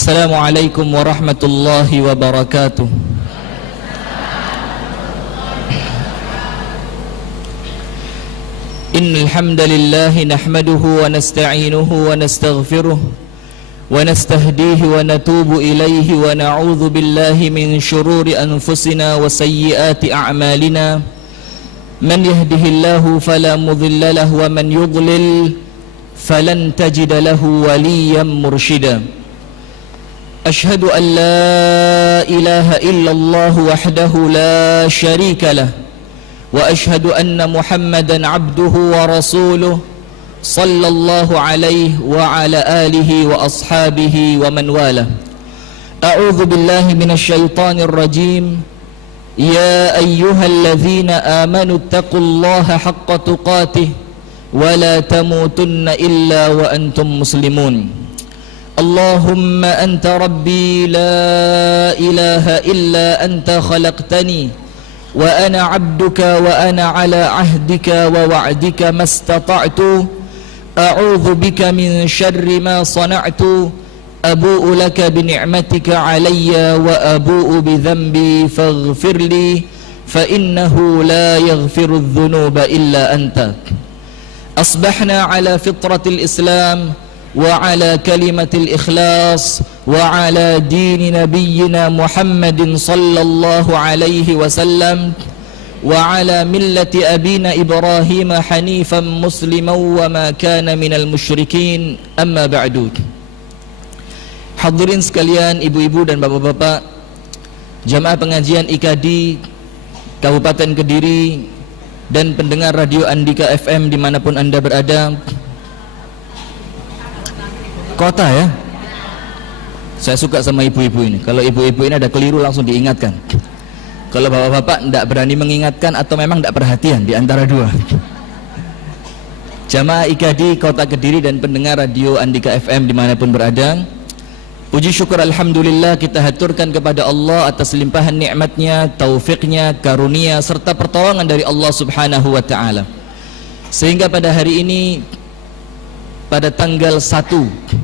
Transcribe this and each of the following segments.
Assalamualaikum warahmatullahi wabarakatuh. Innal hamdalillah nahmaduhu wa nasta'inuhu wa nastaghfiruh wa nastahdihi wa natubu ilayhi wa na'udzu billahi min shururi anfusina wa sayyiati a'malina. Man yahdihillahu fala mudilla lahu wa man yudlil falan tajida lahu waliyan mursyida. أشهد أن لا إله إلا الله وحده لا شريك له وأشهد أن محمدا عبده ورسوله صلى الله عليه وعلى آله وأصحابه ومن والاه. أعوذ بالله من الشيطان الرجيم. يا أيها الذين آمنوا اتقوا الله حق تقاته ولا تموتن إلا وأنتم مسلمون. اللهم أنت ربي لا إله إلا أنت خلقتني وأنا عبدك وأنا على عهدك ووعدك ما استطعت أعوذ بك من شر ما صنعت أبوء لك بنعمتك علي وأبوء بذنبي فاغفر لي فإنه لا يغفر الذنوب إلا أنت. أصبحنا على فطرة الإسلام وعلى كلمة الإخلاص وعلى دين نبينا محمد صلى الله عليه وسلم وعلى ملة أبينا إبراهيم حنيفا مسلما وما كان من المشركين. أما بعد. Hadirin sekalian, ibu-ibu dan bapak-bapak, jamaah pengajian IKADI Kabupaten Kediri dan pendengar radio Andika FM dimanapun anda berada. Kota ya, saya suka sama ibu-ibu ini. Kalau ibu-ibu ini ada keliru langsung diingatkan. Kalau bapak-bapak tidak berani mengingatkan atau memang tidak perhatian, di antara dua. Jamaah IKADI Kota Kediri dan pendengar radio Andika FM dimanapun berada, puji syukur alhamdulillah kita haturkan kepada Allah atas limpahan nikmatnya, taufiknya, karunia serta pertolongan dari Allah subhanahu wa ta'ala, sehingga pada hari ini, pada tanggal 1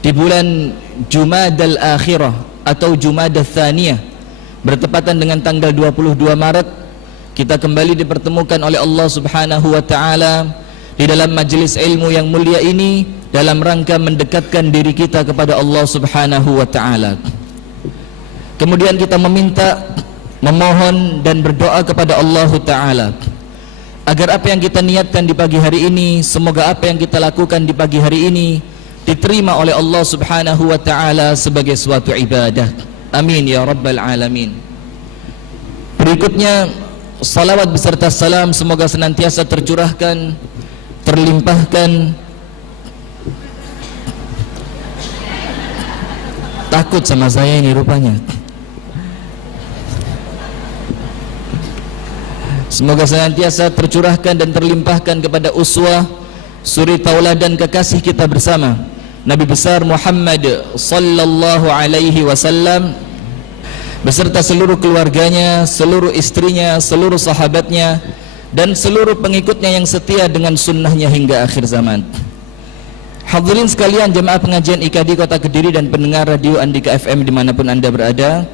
di bulan Jumadal Akhirah atau Jumadah Thaniyah, bertepatan dengan tanggal 22 Maret, kita kembali dipertemukan oleh Allah subhanahu wa ta'ala di dalam majelis ilmu yang mulia ini dalam rangka mendekatkan diri kita kepada Allah subhanahu wa ta'ala. Kemudian kita meminta, memohon dan berdoa kepada Allah ta'ala agar apa yang kita niatkan di pagi hari ini, semoga apa yang kita lakukan di pagi hari ini diterima oleh Allah subhanahu wa ta'ala sebagai suatu ibadah. Amin ya rabbal alamin. Berikutnya, salawat beserta salam semoga senantiasa tercurahkan, terlimpahkan. Takut sama saya ini rupanya. Semoga senantiasa tercurahkan dan terlimpahkan kepada uswah, suri tauladan kekasih kita bersama, Nabi besar Muhammad sallallahu alaihi wasallam beserta seluruh keluarganya, seluruh istrinya, seluruh sahabatnya dan seluruh pengikutnya yang setia dengan sunnahnya hingga akhir zaman. Hadirin sekalian, jemaah pengajian IKADI Kota Kediri dan pendengar radio Andika FM dimanapun anda berada,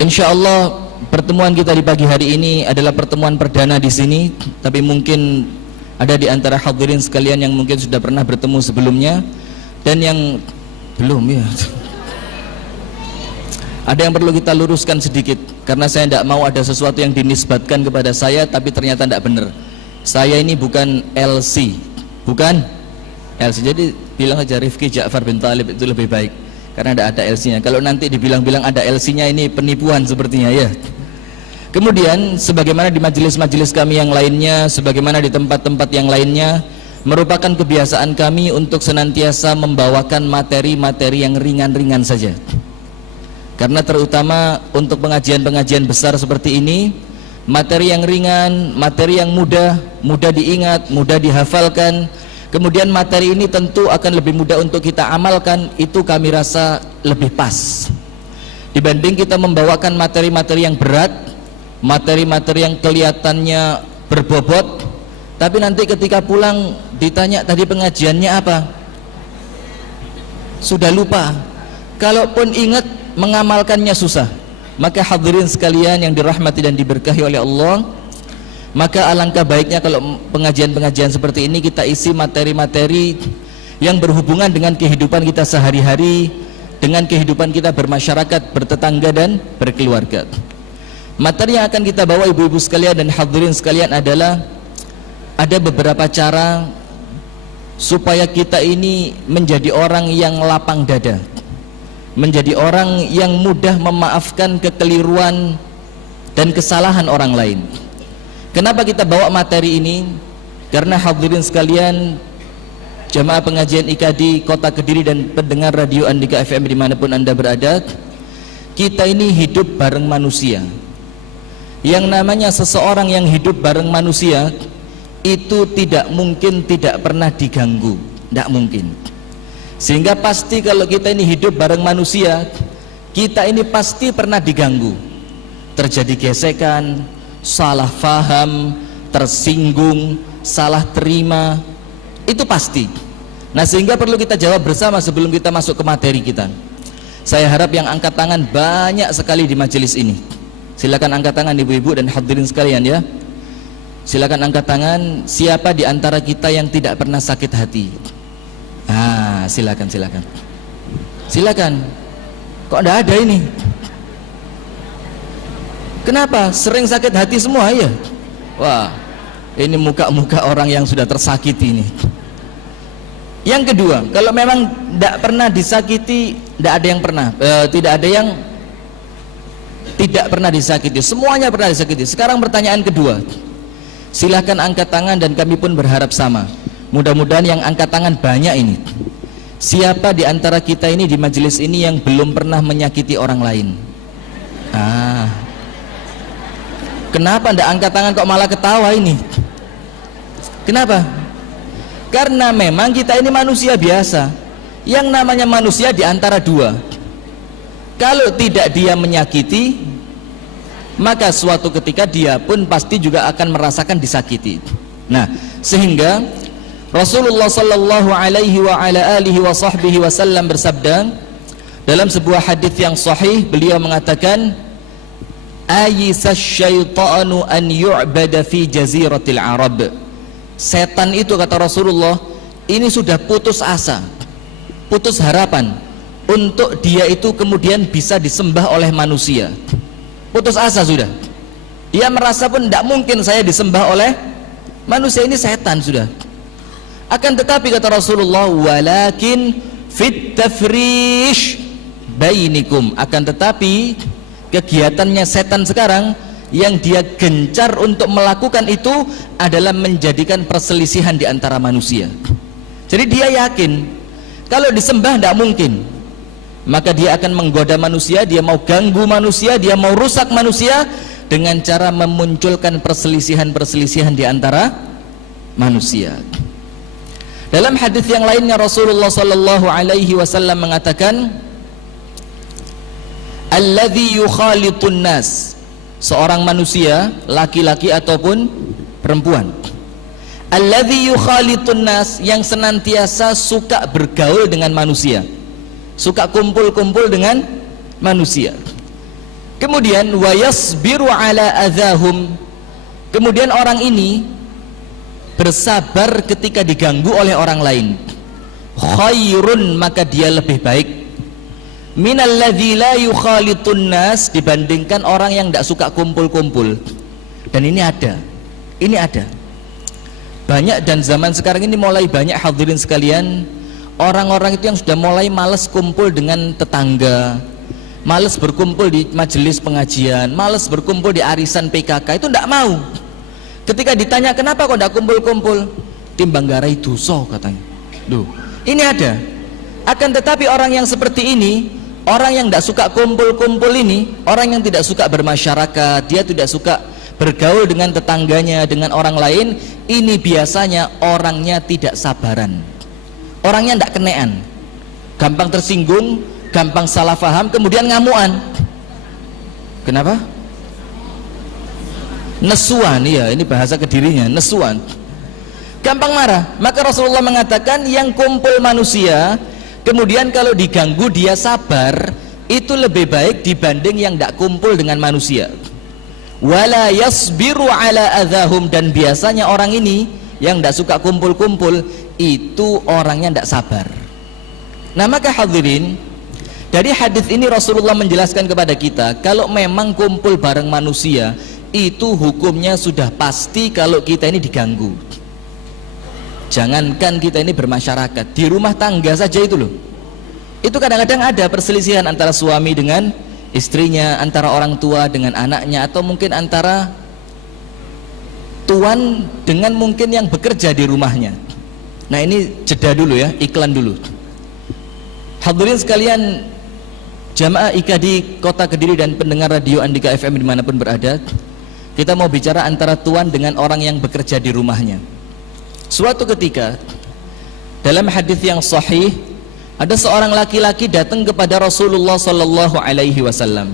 insyaallah pertemuan kita di pagi hari ini adalah pertemuan perdana di sini, tapi mungkin ada di antara hadirin sekalian yang mungkin sudah pernah bertemu sebelumnya dan yang belum ya. Ada yang perlu kita luruskan sedikit karena saya tidak mau ada sesuatu yang dinisbatkan kepada saya tapi ternyata tidak benar. Saya ini bukan LC, bukan LC. Jadi bilang aja Rifki Ja'far bin Talib itu lebih baik karena tidak ada LC-nya. Kalau nanti dibilang-bilang ada LC-nya ini penipuan sepertinya ya. Kemudian sebagaimana di majelis-majelis kami yang lainnya, sebagaimana di tempat-tempat yang lainnya, merupakan kebiasaan kami untuk senantiasa membawakan materi-materi yang ringan-ringan saja. Karena terutama untuk pengajian-pengajian besar seperti ini, materi yang ringan, materi yang mudah diingat, mudah dihafalkan. Kemudian materi ini tentu akan lebih mudah untuk kita amalkan, itu kami rasa lebih pas dibanding kita membawakan materi-materi yang berat, materi-materi yang kelihatannya berbobot, tapi nanti ketika pulang ditanya tadi pengajiannya apa, sudah lupa. Kalaupun ingat, mengamalkannya susah. Maka hadirin sekalian yang dirahmati dan diberkahi oleh Allah, maka alangkah baiknya kalau pengajian-pengajian seperti ini kita isi materi-materi yang berhubungan dengan kehidupan kita sehari-hari, dengan kehidupan kita bermasyarakat, bertetangga dan berkeluarga. Materi yang akan kita bawa ibu-ibu sekalian dan hadirin sekalian adalah ada beberapa cara supaya kita ini menjadi orang yang lapang dada, menjadi orang yang mudah memaafkan kekeliruan dan kesalahan orang lain. Kenapa kita bawa materi ini? Karena hadirin sekalian, jamaah pengajian IKADI Kota Kediri dan pendengar radio Andika FM dimanapun anda berada, kita ini hidup bareng manusia. Yang namanya seseorang yang hidup bareng manusia itu tidak mungkin tidak pernah diganggu, tidak mungkin. Sehingga pasti kalau kita ini hidup bareng manusia, kita ini pasti pernah diganggu, terjadi gesekan, salah faham, tersinggung, salah terima, itu pasti. Nah, sehingga perlu kita jawab bersama sebelum kita masuk ke materi kita. Saya harap yang angkat tangan banyak sekali di majelis ini. Silakan angkat tangan ibu-ibu dan hadirin sekalian ya. Silakan angkat tangan siapa di antara kita yang tidak pernah sakit hati. Silakan. Kok enggak ada ini? Kenapa? Sering sakit hati semua ya? Wah, ini muka-muka orang yang sudah tersakiti ini. Yang kedua, kalau memang tidak pernah disakiti, tidak ada yang pernah, tidak ada yang tidak pernah disakiti. Semuanya pernah disakiti. Sekarang pertanyaan kedua. Silakan angkat tangan dan kami pun berharap sama. Mudah-mudahan yang angkat tangan banyak ini. Siapa di antara kita ini di majelis ini yang belum pernah menyakiti orang lain? Kenapa ndak angkat tangan kok malah ketawa ini? Kenapa? Karena memang kita ini manusia biasa. Yang namanya manusia di antara dua. Kalau tidak dia menyakiti, maka suatu ketika dia pun pasti juga akan merasakan disakiti. Nah, sehingga Rasulullah sallallahu alaihi wa ala alihi wa sahbihi wasallam bersabda dalam sebuah hadis yang sahih, beliau mengatakan, "Ayisasy syaitanu an yu'bada fi jaziratil Arab." Setan itu, kata Rasulullah, ini sudah putus asa, putus harapan untuk dia itu kemudian bisa disembah oleh manusia. Putus asa sudah. Dia merasa pun tidak mungkin saya disembah oleh manusia, ini setan sudah. Akan tetapi kata Rasulullah, walakin fit tafrish bainikum, akan tetapi kegiatannya setan sekarang yang dia gencar untuk melakukan itu adalah menjadikan perselisihan di antara manusia. Jadi dia yakin kalau disembah tidak mungkin, maka dia akan menggoda manusia, dia mau ganggu manusia, dia mau rusak manusia dengan cara memunculkan perselisihan-perselisihan di antara manusia. Dalam hadis yang lainnya Rasulullah sallallahu alaihi wasallam mengatakan, alladzi yukhalitun nas, seorang manusia laki-laki ataupun perempuan, alladzi yukhalitun nas, yang senantiasa suka bergaul dengan manusia, suka kumpul-kumpul dengan manusia. Kemudian wa yasbiru ala adzahum, kemudian orang ini bersabar ketika diganggu oleh orang lain. Khairun, maka dia lebih baik, minalladzi la yukhalitun nas, dibandingkan orang yang tidak suka kumpul-kumpul. Dan ini ada banyak, dan zaman sekarang ini mulai banyak hadirin sekalian, orang-orang itu yang sudah mulai malas kumpul dengan tetangga, malas berkumpul di majelis pengajian, malas berkumpul di arisan PKK, itu tidak mau. Ketika ditanya kenapa kok tidak kumpul-kumpul, timbang garai dosa katanya. Duh, ini ada. Akan tetapi orang yang seperti ini, orang yang tidak suka kumpul-kumpul ini, orang yang tidak suka bermasyarakat, dia tidak suka bergaul dengan tetangganya, dengan orang lain, ini biasanya orangnya tidak sabaran, orangnya tidak kenean, gampang tersinggung, gampang salah paham, kemudian ngamuan. Kenapa? Nesuan, ya, ini bahasa Kedirinya, nesuan, gampang marah. Maka Rasulullah mengatakan yang kumpul manusia Kemudian kalau diganggu dia sabar, itu lebih baik dibanding yang tidak kumpul dengan manusia. Wala yasbiru ala adhahum, dan biasanya orang ini yang tidak suka kumpul-kumpul itu orangnya tidak sabar. Nah maka hadirin, dari hadis ini Rasulullah menjelaskan kepada kita kalau memang kumpul bareng manusia itu hukumnya sudah pasti kalau kita ini diganggu. Jangankan kita ini bermasyarakat, di rumah tangga saja itu loh, itu kadang-kadang ada perselisihan antara suami dengan istrinya, antara orang tua dengan anaknya, atau mungkin antara tuan dengan mungkin yang bekerja di rumahnya. Nah ini jeda dulu ya, iklan dulu. Hadirin sekalian, jamaah IKA di Kota Kediri dan pendengar radio Andika FM dimanapun berada, kita mau bicara antara tuan dengan orang yang bekerja di rumahnya. Suatu ketika dalam hadis yang sahih, ada seorang laki-laki datang kepada Rasulullah sallallahu alaihi wasallam.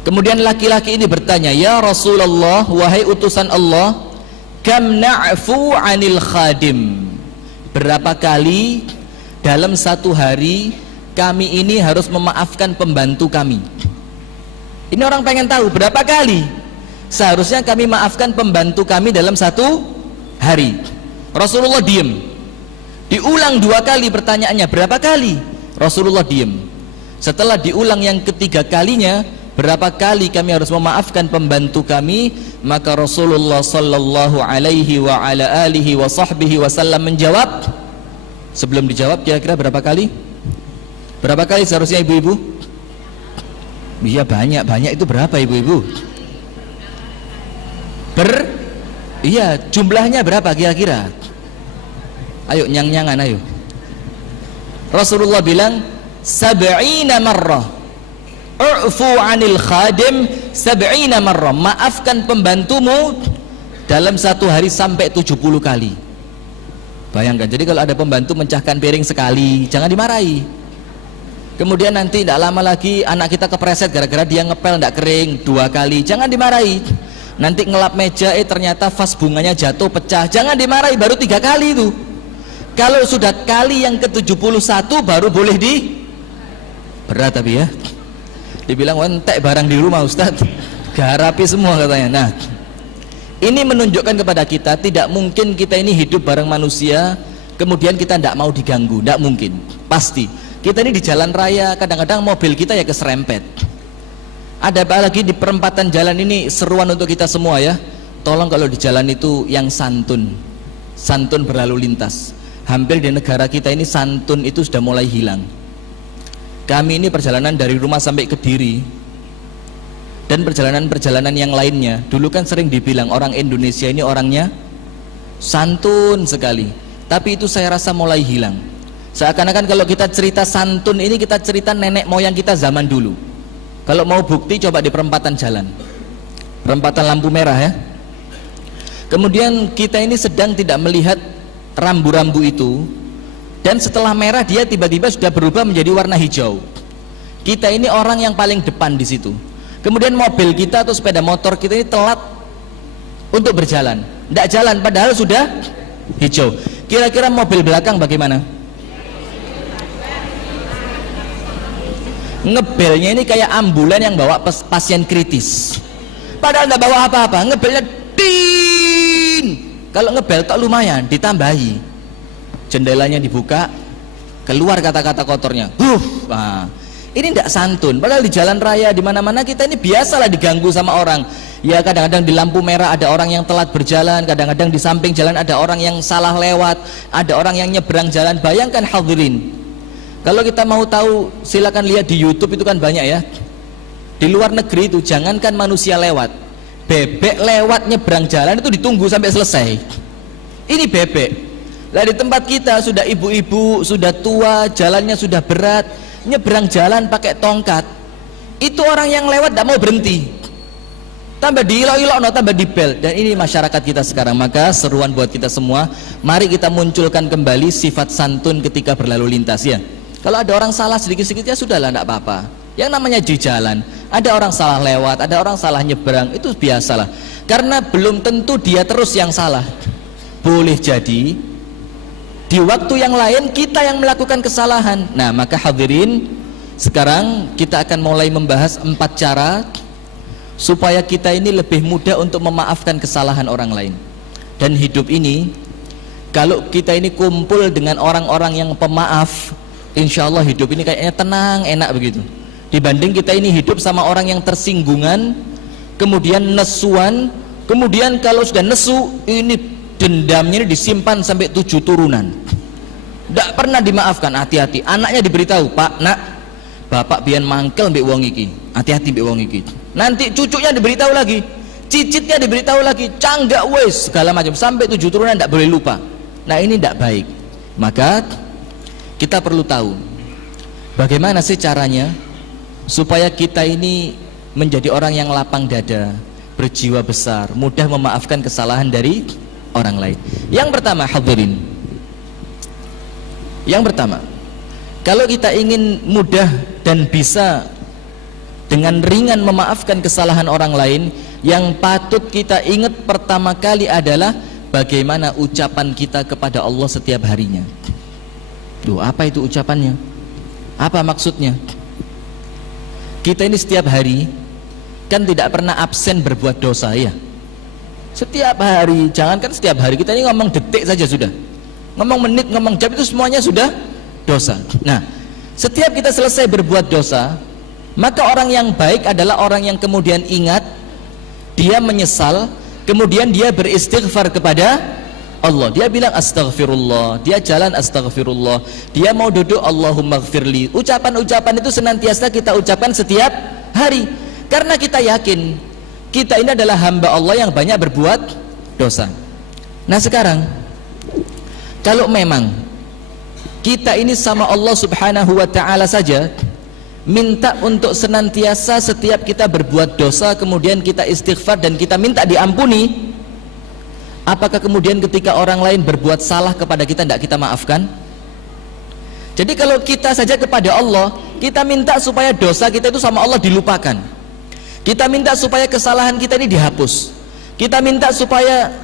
Kemudian laki-laki ini bertanya, "Ya Rasulullah, wahai utusan Allah, kam na'fu 'anil khadim?" Berapa kali dalam satu hari kami ini harus memaafkan pembantu kami? Ini orang pengen tahu berapa kali seharusnya kami maafkan pembantu kami dalam satu hari. Rasulullah diem. Diulang 2 kali pertanyaannya, berapa kali? Rasulullah diem. Setelah diulang yang ketiga kalinya, berapa kali kami harus memaafkan pembantu kami, maka Rasulullah sallallahu alaihi wa ala alihi wa sahbihi wasallam menjawab. Sebelum dijawab, kira-kira berapa kali? Berapa kali seharusnya ibu-ibu? Iya banyak itu berapa ibu-ibu? Iya, jumlahnya berapa kira-kira? Ayo nyang-nyangan ayo. Rasulullah bilang sab'ina marrah. U'fu 'anil khadim sab'ina marrah. Maafkan pembantumu dalam satu hari sampai 70 kali. Bayangkan, jadi kalau ada pembantu mencahkan piring sekali, jangan dimarahi. Kemudian nanti tidak lama lagi anak kita kepreset gara-gara dia ngepel tidak kering 2 kali, jangan dimarahi. Nanti ngelap meja ternyata vas bunganya jatuh pecah, jangan dimarahi, baru 3 kali itu. Kalau sudah kali yang ke-71 baru boleh berat tapi ya. Dibilang entek barang di rumah Ustaz, garapi semua katanya. Nah, ini menunjukkan kepada kita tidak mungkin kita ini hidup bareng manusia kemudian kita tidak mau diganggu, tidak mungkin. Pasti kita ini di jalan raya kadang-kadang mobil kita ya keserempet. Ada apa lagi di perempatan jalan ini, seruan untuk kita semua ya. Tolong kalau di jalan itu yang santun berlalu lintas. Hampir di negara kita ini santun itu sudah mulai hilang. Kami ini perjalanan dari rumah sampai Kediri dan perjalanan-perjalanan yang lainnya, dulu kan sering dibilang orang Indonesia ini orangnya santun sekali, tapi itu saya rasa mulai hilang. Seakan-akan kalau kita cerita santun ini kita cerita nenek moyang kita zaman dulu. Kalau mau bukti coba di perempatan jalan, perempatan lampu merah ya. Kemudian kita ini sedang tidak melihat rambu-rambu itu, dan setelah merah dia tiba-tiba sudah berubah menjadi warna hijau. Kita ini orang yang paling depan di situ. Kemudian mobil kita atau sepeda motor kita ini telat untuk berjalan, tidak jalan padahal sudah hijau. Kira-kira mobil belakang bagaimana? Ngebelnya ini kayak ambulan yang bawa pasien kritis, padahal tidak bawa apa-apa, ngebelnya ting. Kalau ngebel tak lumayan, ditambahi jendelanya dibuka, keluar kata-kata kotornya. Nah, ini tidak santun. Padahal di jalan raya di mana-mana kita ini biasalah diganggu sama orang. Ya kadang-kadang di lampu merah ada orang yang telat berjalan, kadang-kadang di samping jalan ada orang yang salah lewat, ada orang yang nyebrang jalan. Bayangkan hadirin, kalau kita mau tahu silakan lihat di YouTube, itu kan banyak ya. Di luar negeri itu jangankan manusia lewat, bebek lewat nyebrang jalan itu ditunggu sampai selesai. Ini bebek. Lah di tempat kita sudah ibu-ibu, sudah tua, jalannya sudah berat, nyebrang jalan pakai tongkat. Itu orang yang lewat tidak mau berhenti. Tambah diilok-ilok, tambah dibel. Dan ini masyarakat kita sekarang. Maka seruan buat kita semua, mari kita munculkan kembali sifat santun ketika berlalu lintas ya. Kalau ada orang salah sedikit-sedikit ya sudahlah, tidak apa-apa. Yang namanya di jalan, ada orang salah lewat, ada orang salah nyebrang, itu biasalah. Karena belum tentu dia terus yang salah. Boleh jadi Di waktu yang lain kita yang melakukan kesalahan. Nah, maka hadirin, sekarang kita akan mulai membahas 4 cara supaya kita ini lebih mudah untuk memaafkan kesalahan orang lain. Dan hidup ini, kalau kita ini kumpul dengan orang-orang yang pemaaf, insya Allah hidup ini kayaknya tenang, enak begitu. Dibanding kita ini hidup sama orang yang tersinggungan, kemudian nesuan, kemudian kalau sudah nesu, ini dendamnya ini disimpan sampai 7 turunan. Tidak pernah dimaafkan. Hati-hati, anaknya diberitahu, Pak, Nak, bapak biyen mangkel mbek wong iki, hati-hati mbek wong iki. Nanti cucunya diberitahu lagi, cicitnya diberitahu lagi, canggak wes segala macam, sampai 7 turunan tidak boleh lupa. Nah, ini tidak baik. Maka kita perlu tahu bagaimana sih caranya supaya kita ini menjadi orang yang lapang dada, berjiwa besar, mudah memaafkan kesalahan dari orang lain. Yang pertama, hadirin, yang pertama, kalau kita ingin mudah dan bisa dengan ringan memaafkan kesalahan orang lain, yang patut kita ingat pertama kali adalah bagaimana ucapan kita kepada Allah setiap harinya. Duh, apa itu ucapannya? Apa maksudnya? Kita ini setiap hari kan tidak pernah absen berbuat dosa, ya. Setiap hari, jangankan setiap hari, kita ini ngomong detik saja sudah, ngomong menit, ngomong jam, itu semuanya sudah dosa. Nah, setiap kita selesai berbuat dosa, maka orang yang baik adalah orang yang kemudian ingat, dia menyesal, kemudian dia beristighfar kepada Allah. Dia bilang astaghfirullah, dia jalan astaghfirullah, dia mau duduk Allahumma gfirli. Ucapan-ucapan itu senantiasa kita ucapkan setiap hari, karena kita yakin kita ini adalah hamba Allah yang banyak berbuat dosa. Nah, sekarang kalau memang kita ini sama Allah subhanahu wa ta'ala saja minta untuk senantiasa setiap kita berbuat dosa kemudian kita istighfar dan kita minta diampuni, apakah kemudian ketika orang lain berbuat salah kepada kita tidak kita maafkan? Jadi kalau kita saja kepada Allah, kita minta supaya dosa kita itu sama Allah dilupakan, kita minta supaya kesalahan kita ini dihapus, kita minta supaya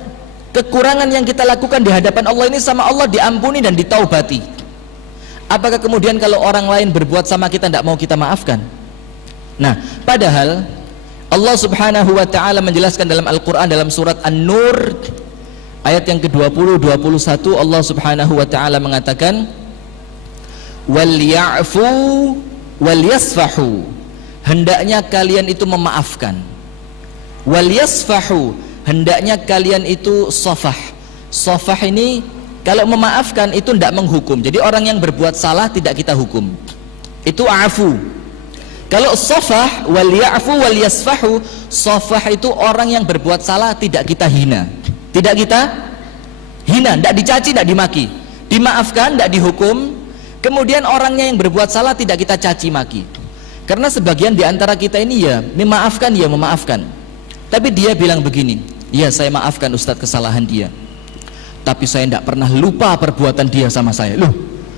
kekurangan yang kita lakukan di hadapan Allah ini sama Allah diampuni dan ditaubati, apakah kemudian kalau orang lain berbuat sama kita tidak mau kita maafkan? Nah, padahal Allah subhanahu wa ta'ala menjelaskan dalam Al-Quran, dalam surat An-Nur ayat yang ke-20, 21, Allah subhanahu wa ta'ala mengatakan wal ya'fu wal yasfahu, hendaknya kalian itu memaafkan. Wal yasfahu, hendaknya kalian itu safah. Safah ini kalau memaafkan itu tidak menghukum. Jadi orang yang berbuat salah tidak kita hukum, itu afu. Kalau safah, wal ya'fu wal yasfahu, safah itu orang yang berbuat salah tidak kita hina, tidak kita hina, tidak dicaci, tidak dimaki, dimaafkan, tidak dihukum. Kemudian orangnya yang berbuat salah tidak kita caci maki, karena sebagian di antara kita ini ya memaafkan, ya memaafkan, tapi dia bilang begini, ya saya maafkan Ustadz kesalahan dia, tapi saya tidak pernah lupa perbuatan dia sama saya. Loh,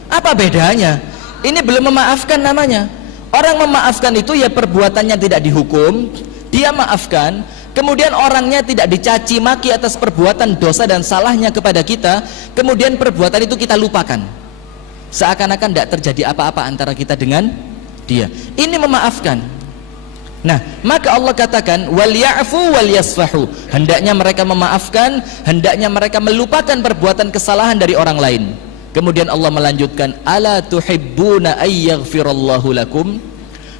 apa bedanya? Ini belum memaafkan namanya. Orang memaafkan itu ya perbuatannya tidak dihukum, dia maafkan, kemudian orangnya tidak dicaci maki atas perbuatan dosa dan salahnya kepada kita, kemudian perbuatan itu kita lupakan, seakan-akan tidak terjadi apa-apa antara kita dengan dia. Ini memaafkan. Nah, maka Allah katakan wal ya'fu wal yasfahu, hendaknya mereka memaafkan, hendaknya mereka melupakan perbuatan kesalahan dari orang lain. Kemudian Allah melanjutkan, ala tuhibbuna ayyaghfirallahu lakum,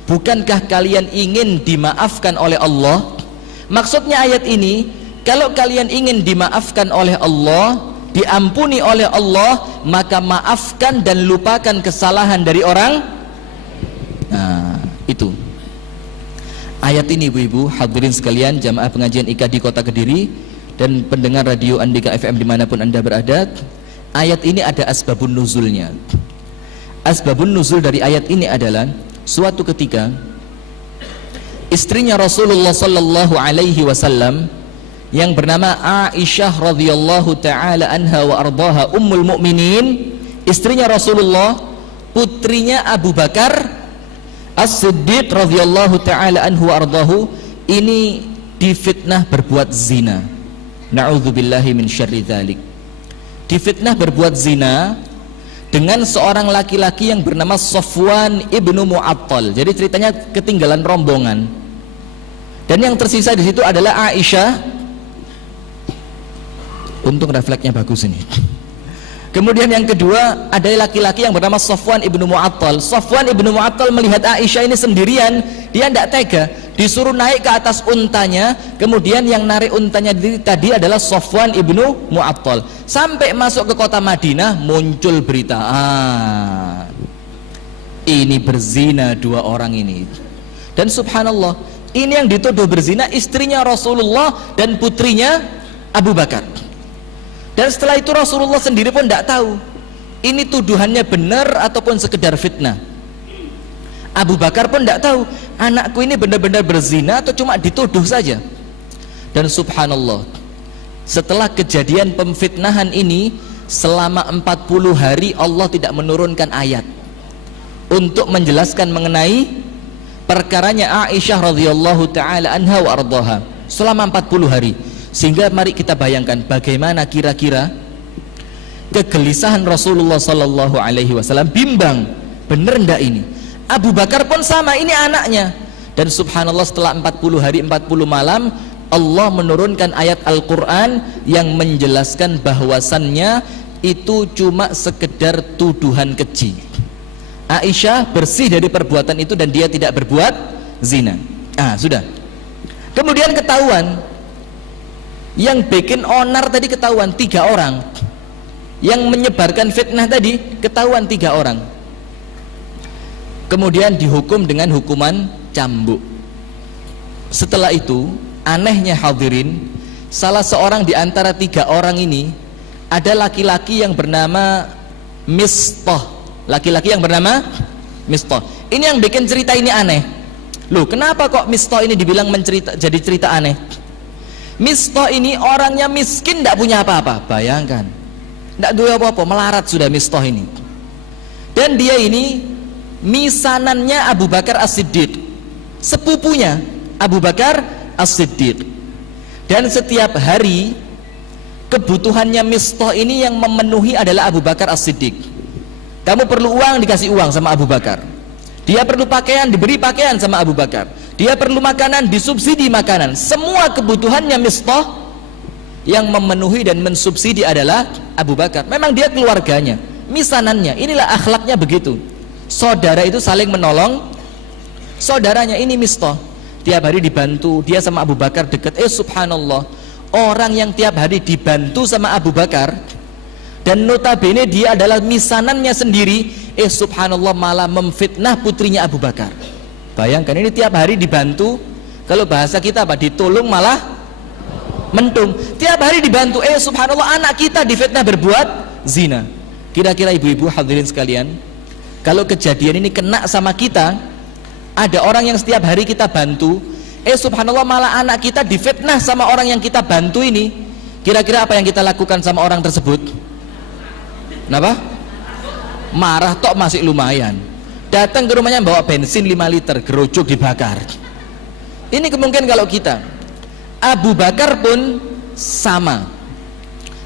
bukankah kalian ingin dimaafkan oleh Allah? Maksudnya ayat ini, kalau kalian ingin dimaafkan oleh Allah, diampuni oleh Allah, maka maafkan dan lupakan kesalahan dari orang. Nah, itu ayat ini, ibu-ibu hadirin sekalian, jamaah pengajian IKA di Kota Kediri dan pendengar radio Andika FM dimanapun anda berada, ayat ini ada asbabun nuzulnya. Asbabun nuzul dari ayat ini adalah suatu ketika istrinya Rasulullah sallallahu alaihi wasallam yang bernama Aisyah radhiyallahu taala anha wa ardaha ummul mukminin, istrinya Rasulullah, putrinya Abu Bakar As-Siddiq radhiyallahu taala anhu wa ardahu, ini difitnah berbuat zina. Na'udzubillahi min syarri dzalik. difitnah berbuat zina dengan seorang laki-laki yang bernama Safwan ibnu Mu'attal. Jadi ceritanya ketinggalan rombongan. Dan yang tersisa di situ adalah Aisyah. Untung refleksnya bagus ini. Kemudian yang kedua ada laki-laki yang bernama Safwan ibnu Mu'attal. Safwan ibnu Mu'attal melihat Aisyah ini sendirian, dia tidak tega, disuruh naik ke atas untanya. Kemudian yang narik untanya tadi adalah Safwan ibnu Mu'attal. Sampai masuk ke kota Madinah muncul berita, ini berzina dua orang ini. Dan subhanallah, ini yang dituduh berzina istrinya Rasulullah dan putrinya Abu Bakar. Dan setelah itu Rasulullah sendiri pun tidak tahu ini tuduhannya benar ataupun sekedar fitnah. Abu Bakar pun tidak tahu anakku ini benar-benar berzina atau cuma dituduh saja. Dan subhanallah, setelah kejadian pemfitnahan ini selama 40 hari Allah tidak menurunkan ayat untuk menjelaskan mengenai perkaranya Aisyah radhiyallahu taala anha wa ardhaha selama 40 hari. Sehingga mari kita bayangkan bagaimana kira-kira kegelisahan Rasulullah sallallahu alaihi wasallam, bimbang, bener ndak ini? Abu Bakar pun sama, ini anaknya. Dan subhanallah setelah 40 hari 40 malam Allah menurunkan ayat Al-Quran yang menjelaskan bahwasannya itu cuma sekedar tuduhan keji. Aisyah bersih dari perbuatan itu dan dia tidak berbuat zina. Sudah. Kemudian ketahuan, yang bikin onar tadi ketahuan 3 orang, yang menyebarkan fitnah tadi ketahuan 3 orang. Kemudian dihukum dengan hukuman cambuk. Setelah itu anehnya hadirin, salah seorang di antara 3 orang ini ada laki-laki yang bernama Mistah. Laki-laki yang bernama Mistah. Ini yang bikin cerita ini aneh. Loh, kenapa kok Mistah ini dibilang jadi cerita aneh? Mistah ini orangnya miskin, tidak punya apa-apa. Bayangkan, tidak punya apa-apa, melarat sudah Mistah ini. Dan dia ini misanannya Abu Bakar As-Siddiq, sepupunya Abu Bakar As-Siddiq. Dan setiap hari kebutuhannya Mistah ini yang memenuhi adalah Abu Bakar As-Siddiq. Kamu perlu uang, dikasih uang sama Abu Bakar. Dia perlu pakaian, diberi pakaian sama Abu Bakar. Dia perlu makanan, disubsidi makanan. Semua kebutuhannya Mistah yang memenuhi dan mensubsidi adalah Abu Bakar. Memang dia keluarganya, misanannya. Inilah akhlaknya begitu. Saudara itu saling menolong saudaranya. Ini Mistah tiap hari dibantu, dia sama Abu Bakar dekat. Subhanallah, orang yang tiap hari dibantu sama Abu Bakar dan notabene dia adalah misanannya sendiri, subhanallah malah memfitnah putrinya Abu Bakar. Bayangkan, ini tiap hari dibantu, kalau bahasa kita apa, ditolong malah mentung. Tiap hari dibantu, subhanallah anak kita difitnah berbuat zina. Kira-kira ibu-ibu hadirin sekalian, kalau kejadian ini kena sama kita, ada orang yang setiap hari kita bantu, subhanallah malah anak kita difitnah sama orang yang kita bantu ini, kira-kira apa yang kita lakukan sama orang tersebut? Kenapa? Marah tok masih lumayan. Datang ke rumahnya bawa bensin 5 liter, gerojok dibakar. Ini kemungkinan kalau kita. Abu Bakar pun sama.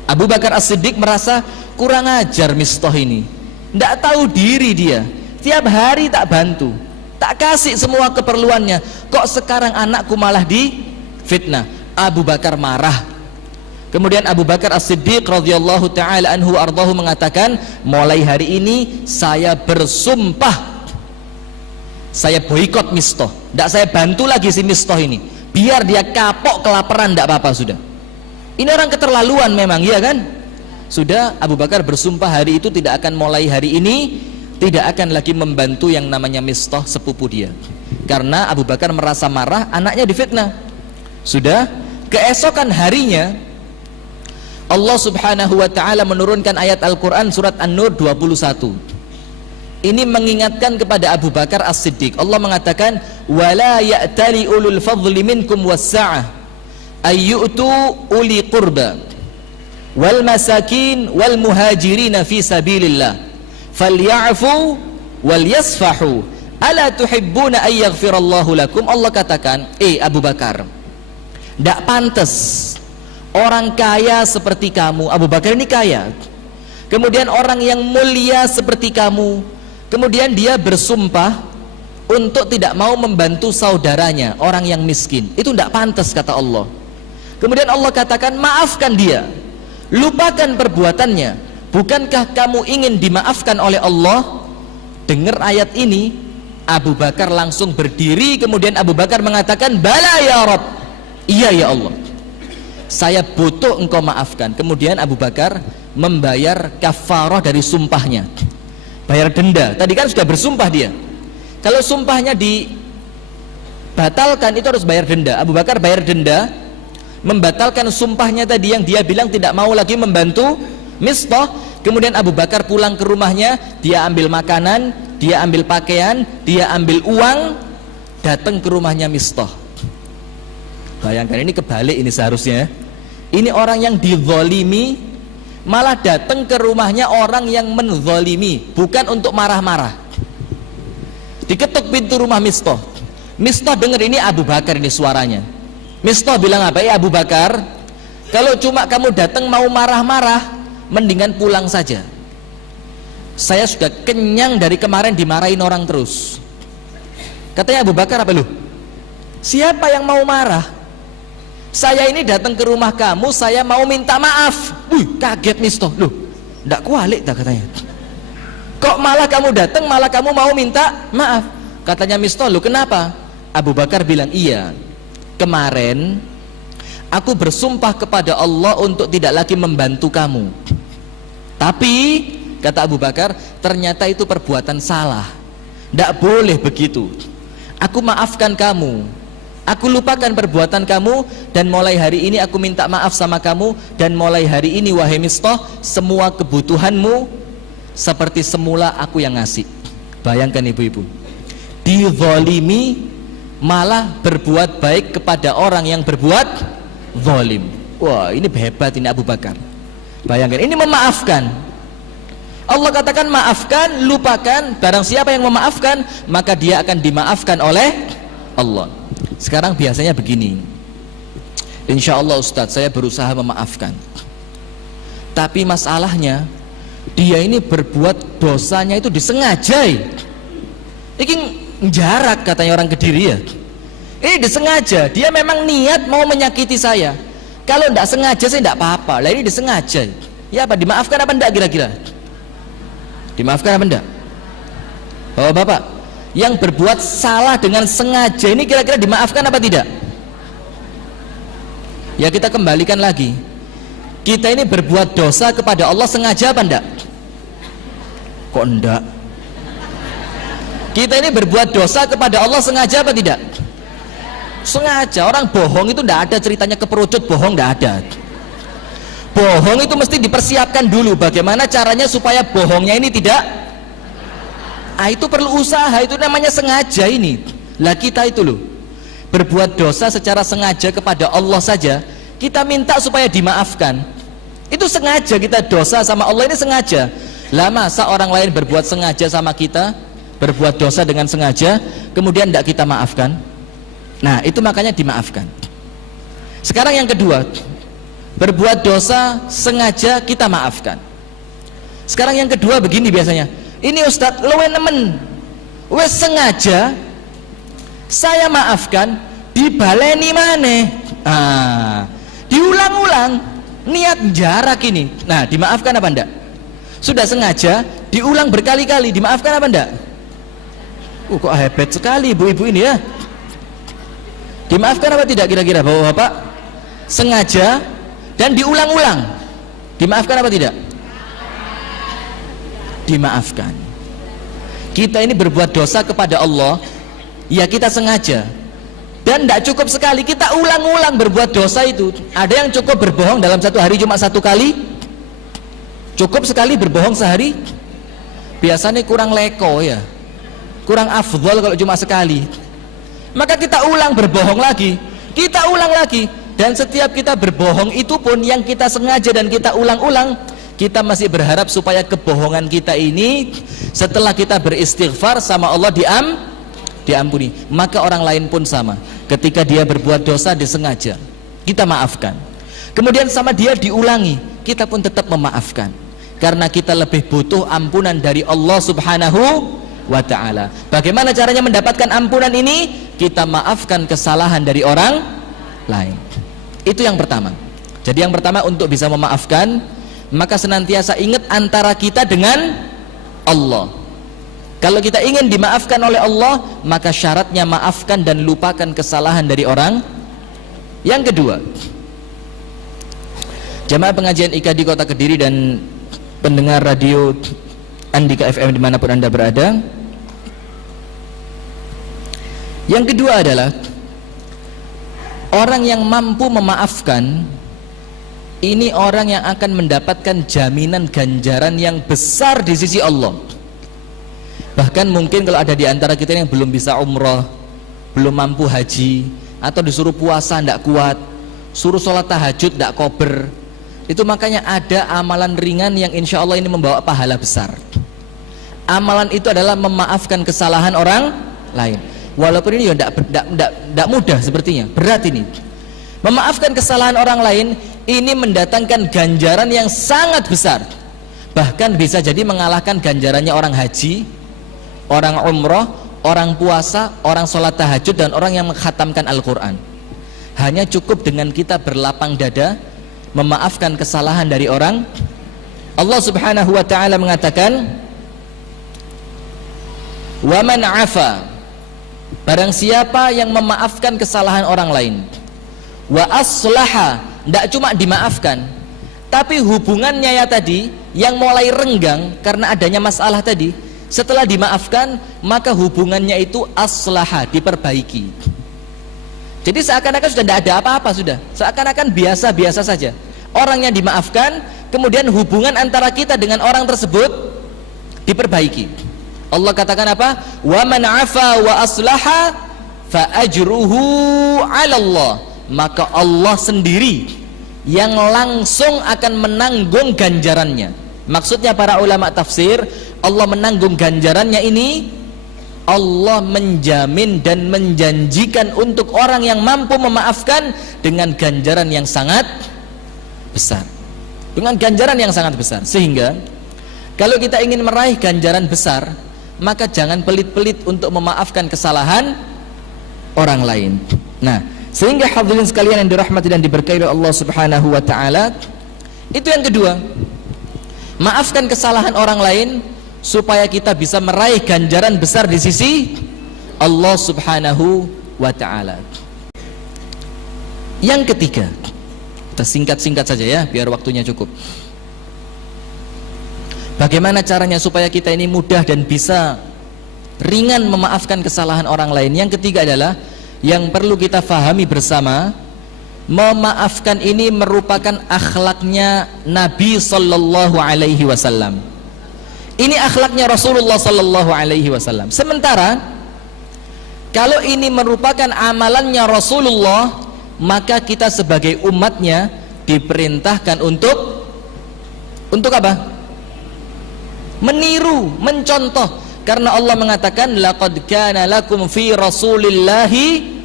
Abu Bakar As-Siddiq merasa kurang ajar Mistah ini, tidak tahu diri dia. Tiap hari tak bantu, tak kasih semua keperluannya, kok sekarang anakku malah difitnah. Abu Bakar marah. Kemudian Abu Bakar As-Siddiq radhiyallahu taala anhu ardahu mengatakan, mulai hari ini saya bersumpah saya boikot Mistah, tidak saya bantu lagi si Mistah ini, biar dia kapok kelaparan, tidak apa-apa sudah. Ini orang keterlaluan memang, iya kan? Sudah, Abu Bakar bersumpah hari itu tidak akan, mulai hari ini tidak akan lagi membantu yang namanya Mistah sepupu dia, karena Abu Bakar merasa marah anaknya difitnah. Sudah, keesokan harinya Allah subhanahu wa ta'ala menurunkan ayat Al-Quran surat An-Nur 21. Ini mengingatkan kepada Abu Bakar As-Siddiq. Allah mengatakan, wala ya'tali ulul fadli minkum was-sa'ah ayyu'tu uli qurba wal masakin wal muhajirina fi sabilillah falya'fu wal yasfahu ala tuhibbuna ay yaghfirallahu lakum. Allah katakan, Abu Bakar, tidak pantas orang kaya seperti kamu. Abu Bakar ini kaya, kemudian orang yang mulia seperti kamu, kemudian dia bersumpah untuk tidak mau membantu saudaranya, orang yang miskin. Itu tidak pantas kata Allah. Kemudian Allah katakan, maafkan dia, lupakan perbuatannya. Bukankah kamu ingin dimaafkan oleh Allah? Dengar ayat ini, Abu Bakar langsung berdiri. Kemudian Abu Bakar mengatakan, bala ya Rabb, iya ya Allah, saya butuh engkau maafkan. Kemudian Abu Bakar membayar kafarah dari sumpahnya, bayar denda. Tadi kan sudah bersumpah dia, kalau sumpahnya dibatalkan itu harus bayar denda. Abu Bakar bayar denda, membatalkan sumpahnya tadi yang dia bilang tidak mau lagi membantu Mistah. Kemudian Abu Bakar pulang ke rumahnya, dia ambil makanan, dia ambil pakaian, dia ambil uang, datang ke rumahnya Mistah. Bayangkan, ini kebalik ini seharusnya. Ini orang yang dizalimi malah datang ke rumahnya orang yang menzalimi, bukan untuk marah-marah. Diketuk pintu rumah Mistah. Mistah dengar ini Abu Bakar, ini suaranya. Mistah bilang apa? Ya Abu Bakar, kalau cuma kamu datang mau marah-marah, mendingan pulang saja. Saya sudah kenyang dari kemarin dimarahin orang terus. Katanya Abu Bakar, apa lu? Siapa yang mau marah? Saya ini datang ke rumah kamu, saya mau minta maaf. Kaget Mistah, loh, ndak kualik tak katanya. Kok malah kamu datang, malah kamu mau minta maaf? Katanya Mistah, lu kenapa? Abu Bakar bilang, iya, kemarin aku bersumpah kepada Allah untuk tidak lagi membantu kamu. Tapi kata Abu Bakar, ternyata itu perbuatan salah, tidak boleh begitu. Aku maafkan kamu, aku lupakan perbuatan kamu, dan mulai hari ini aku minta maaf sama kamu. Dan mulai hari ini wahai Mistah, semua kebutuhanmu seperti semula aku yang ngasih. Bayangkan ibu-ibu, dizalimi malah berbuat baik kepada orang yang berbuat zalim. Wah, ini hebat ini Abu Bakar. Bayangkan, ini memaafkan. Allah katakan maafkan, lupakan. Barang siapa yang memaafkan, maka dia akan dimaafkan oleh Allah. Sekarang biasanya begini, insya Allah Ustadz, saya berusaha memaafkan, tapi masalahnya dia ini berbuat dosanya itu disengaja. Ini jarak katanya orang Kediri ya. Ini disengaja, dia memang niat mau menyakiti saya. Kalau tidak sengaja saya tidak apa-apa. Lah ini disengaja. Ya apa, dimaafkan apa enggak kira-kira? Dimaafkan apa enggak? Oh Bapak, yang berbuat salah dengan sengaja ini kira-kira dimaafkan apa tidak? Ya kita kembalikan lagi. Kita ini berbuat dosa kepada Allah sengaja apa enggak? Kok enggak? Kita ini berbuat dosa kepada Allah sengaja apa tidak? Sengaja. Orang bohong itu tidak ada ceritanya keperucut, bohong tidak ada. Bohong itu mesti dipersiapkan dulu bagaimana caranya supaya bohongnya ini tidak. Itu perlu usaha, itu namanya sengaja ini. Lah kita itu loh, berbuat dosa secara sengaja kepada Allah saja, kita minta supaya dimaafkan. Itu sengaja, kita dosa sama Allah ini sengaja. Lah masa orang lain berbuat sengaja sama kita, berbuat dosa dengan sengaja, kemudian tidak kita maafkan? Nah itu makanya dimaafkan. Sekarang yang kedua, berbuat dosa sengaja kita maafkan. Sekarang yang kedua begini biasanya, ini Ustadz luwe nemen wes sengaja saya maafkan, dibaleni maneh, diulang-ulang, niat jarak ini. Nah dimaafkan apa enggak? Sudah sengaja diulang berkali-kali, dimaafkan apa enggak? Kok hebat sekali ibu-ibu ini ya. Dimaafkan apa tidak kira-kira Bapak-bapak? Sengaja dan diulang-ulang, dimaafkan apa tidak? Dimaafkan. Kita ini berbuat dosa kepada Allah, ya kita sengaja, dan tidak cukup sekali, kita ulang-ulang berbuat dosa itu. Ada yang cukup berbohong dalam satu hari cuma satu kali, cukup sekali berbohong sehari. Biasanya kurang leko ya, kurang afdol kalau cuma sekali. Maka kita ulang berbohong lagi, kita ulang lagi. Dan setiap kita berbohong itu pun yang kita sengaja dan kita ulang-ulang, kita masih berharap supaya kebohongan kita ini setelah kita beristighfar sama Allah diampuni. Maka orang lain pun sama, ketika dia berbuat dosa disengaja, kita maafkan. Kemudian sama dia diulangi, kita pun tetap memaafkan. Karena kita lebih butuh ampunan dari Allah Subhanahu wa ta'ala. Bagaimana caranya mendapatkan ampunan ini? Kita maafkan kesalahan dari orang lain. Itu yang pertama. Jadi yang pertama, untuk bisa memaafkan, maka senantiasa ingat antara kita dengan Allah. Kalau kita ingin dimaafkan oleh Allah, maka syaratnya maafkan dan lupakan kesalahan dari orang. Yang kedua, jamaah pengajian IKA di Kota Kediri dan pendengar radio Andika FM dimanapun Anda berada, yang kedua adalah orang yang mampu memaafkan, ini orang yang akan mendapatkan jaminan ganjaran yang besar di sisi Allah. Bahkan mungkin kalau ada di antara kita yang belum bisa umrah, belum mampu haji, atau disuruh puasa tidak kuat, suruh sholat tahajud tidak kober, itu makanya ada amalan ringan yang insya Allah ini membawa pahala besar. Amalan itu adalah memaafkan kesalahan orang lain. Walaupun ini tidak mudah sepertinya, berat ini. Memaafkan kesalahan orang lain ini mendatangkan ganjaran yang sangat besar. Bahkan bisa jadi mengalahkan ganjarannya orang haji, orang umroh, orang puasa, orang sholat tahajud, dan orang yang mengkhatamkan Al-Quran. Hanya cukup dengan kita berlapang dada memaafkan kesalahan dari orang. Allah Subhanahu wa ta'ala mengatakan, wa man afa, barang siapa yang memaafkan kesalahan orang lain, wa aslaha, tidak cuma dimaafkan, tapi hubungannya ya tadi yang mulai renggang karena adanya masalah tadi, setelah dimaafkan maka hubungannya itu aslaha, diperbaiki. Jadi seakan-akan sudah tidak ada apa-apa, sudah seakan-akan biasa-biasa saja. Orang yang dimaafkan, kemudian hubungan antara kita dengan orang tersebut diperbaiki. Allah katakan apa? Wa man afa wa aslaha fa ajruhu 'ala Allah. Maka Allah sendiri yang langsung akan menanggung ganjarannya. Maksudnya para ulama tafsir, Allah menanggung ganjarannya ini, Allah menjamin dan menjanjikan untuk orang yang mampu memaafkan dengan ganjaran yang sangat besar. Dengan ganjaran yang sangat besar. Sehingga kalau kita ingin meraih ganjaran besar, maka jangan pelit-pelit untuk memaafkan kesalahan orang lain. Nah, sehingga hadirin sekalian yang dirahmati dan diberkahi oleh Allah Subhanahu wa ta'ala, itu yang kedua, maafkan kesalahan orang lain supaya kita bisa meraih ganjaran besar di sisi Allah Subhanahu wa ta'ala. Yang ketiga, kita singkat-singkat saja ya, biar waktunya cukup. Bagaimana caranya supaya kita ini mudah dan bisa ringan memaafkan kesalahan orang lain? Yang ketiga adalah yang perlu kita fahami bersama, memaafkan ini merupakan akhlaknya Nabi Sallallahu Alaihi Wasallam. Ini akhlaknya Rasulullah Sallallahu Alaihi Wasallam. Sementara kalau ini merupakan amalannya Rasulullah, maka kita sebagai umatnya diperintahkan untuk apa? Meniru, mencontoh. Karena Allah mengatakan, laqad kana lakum fi rasulillahi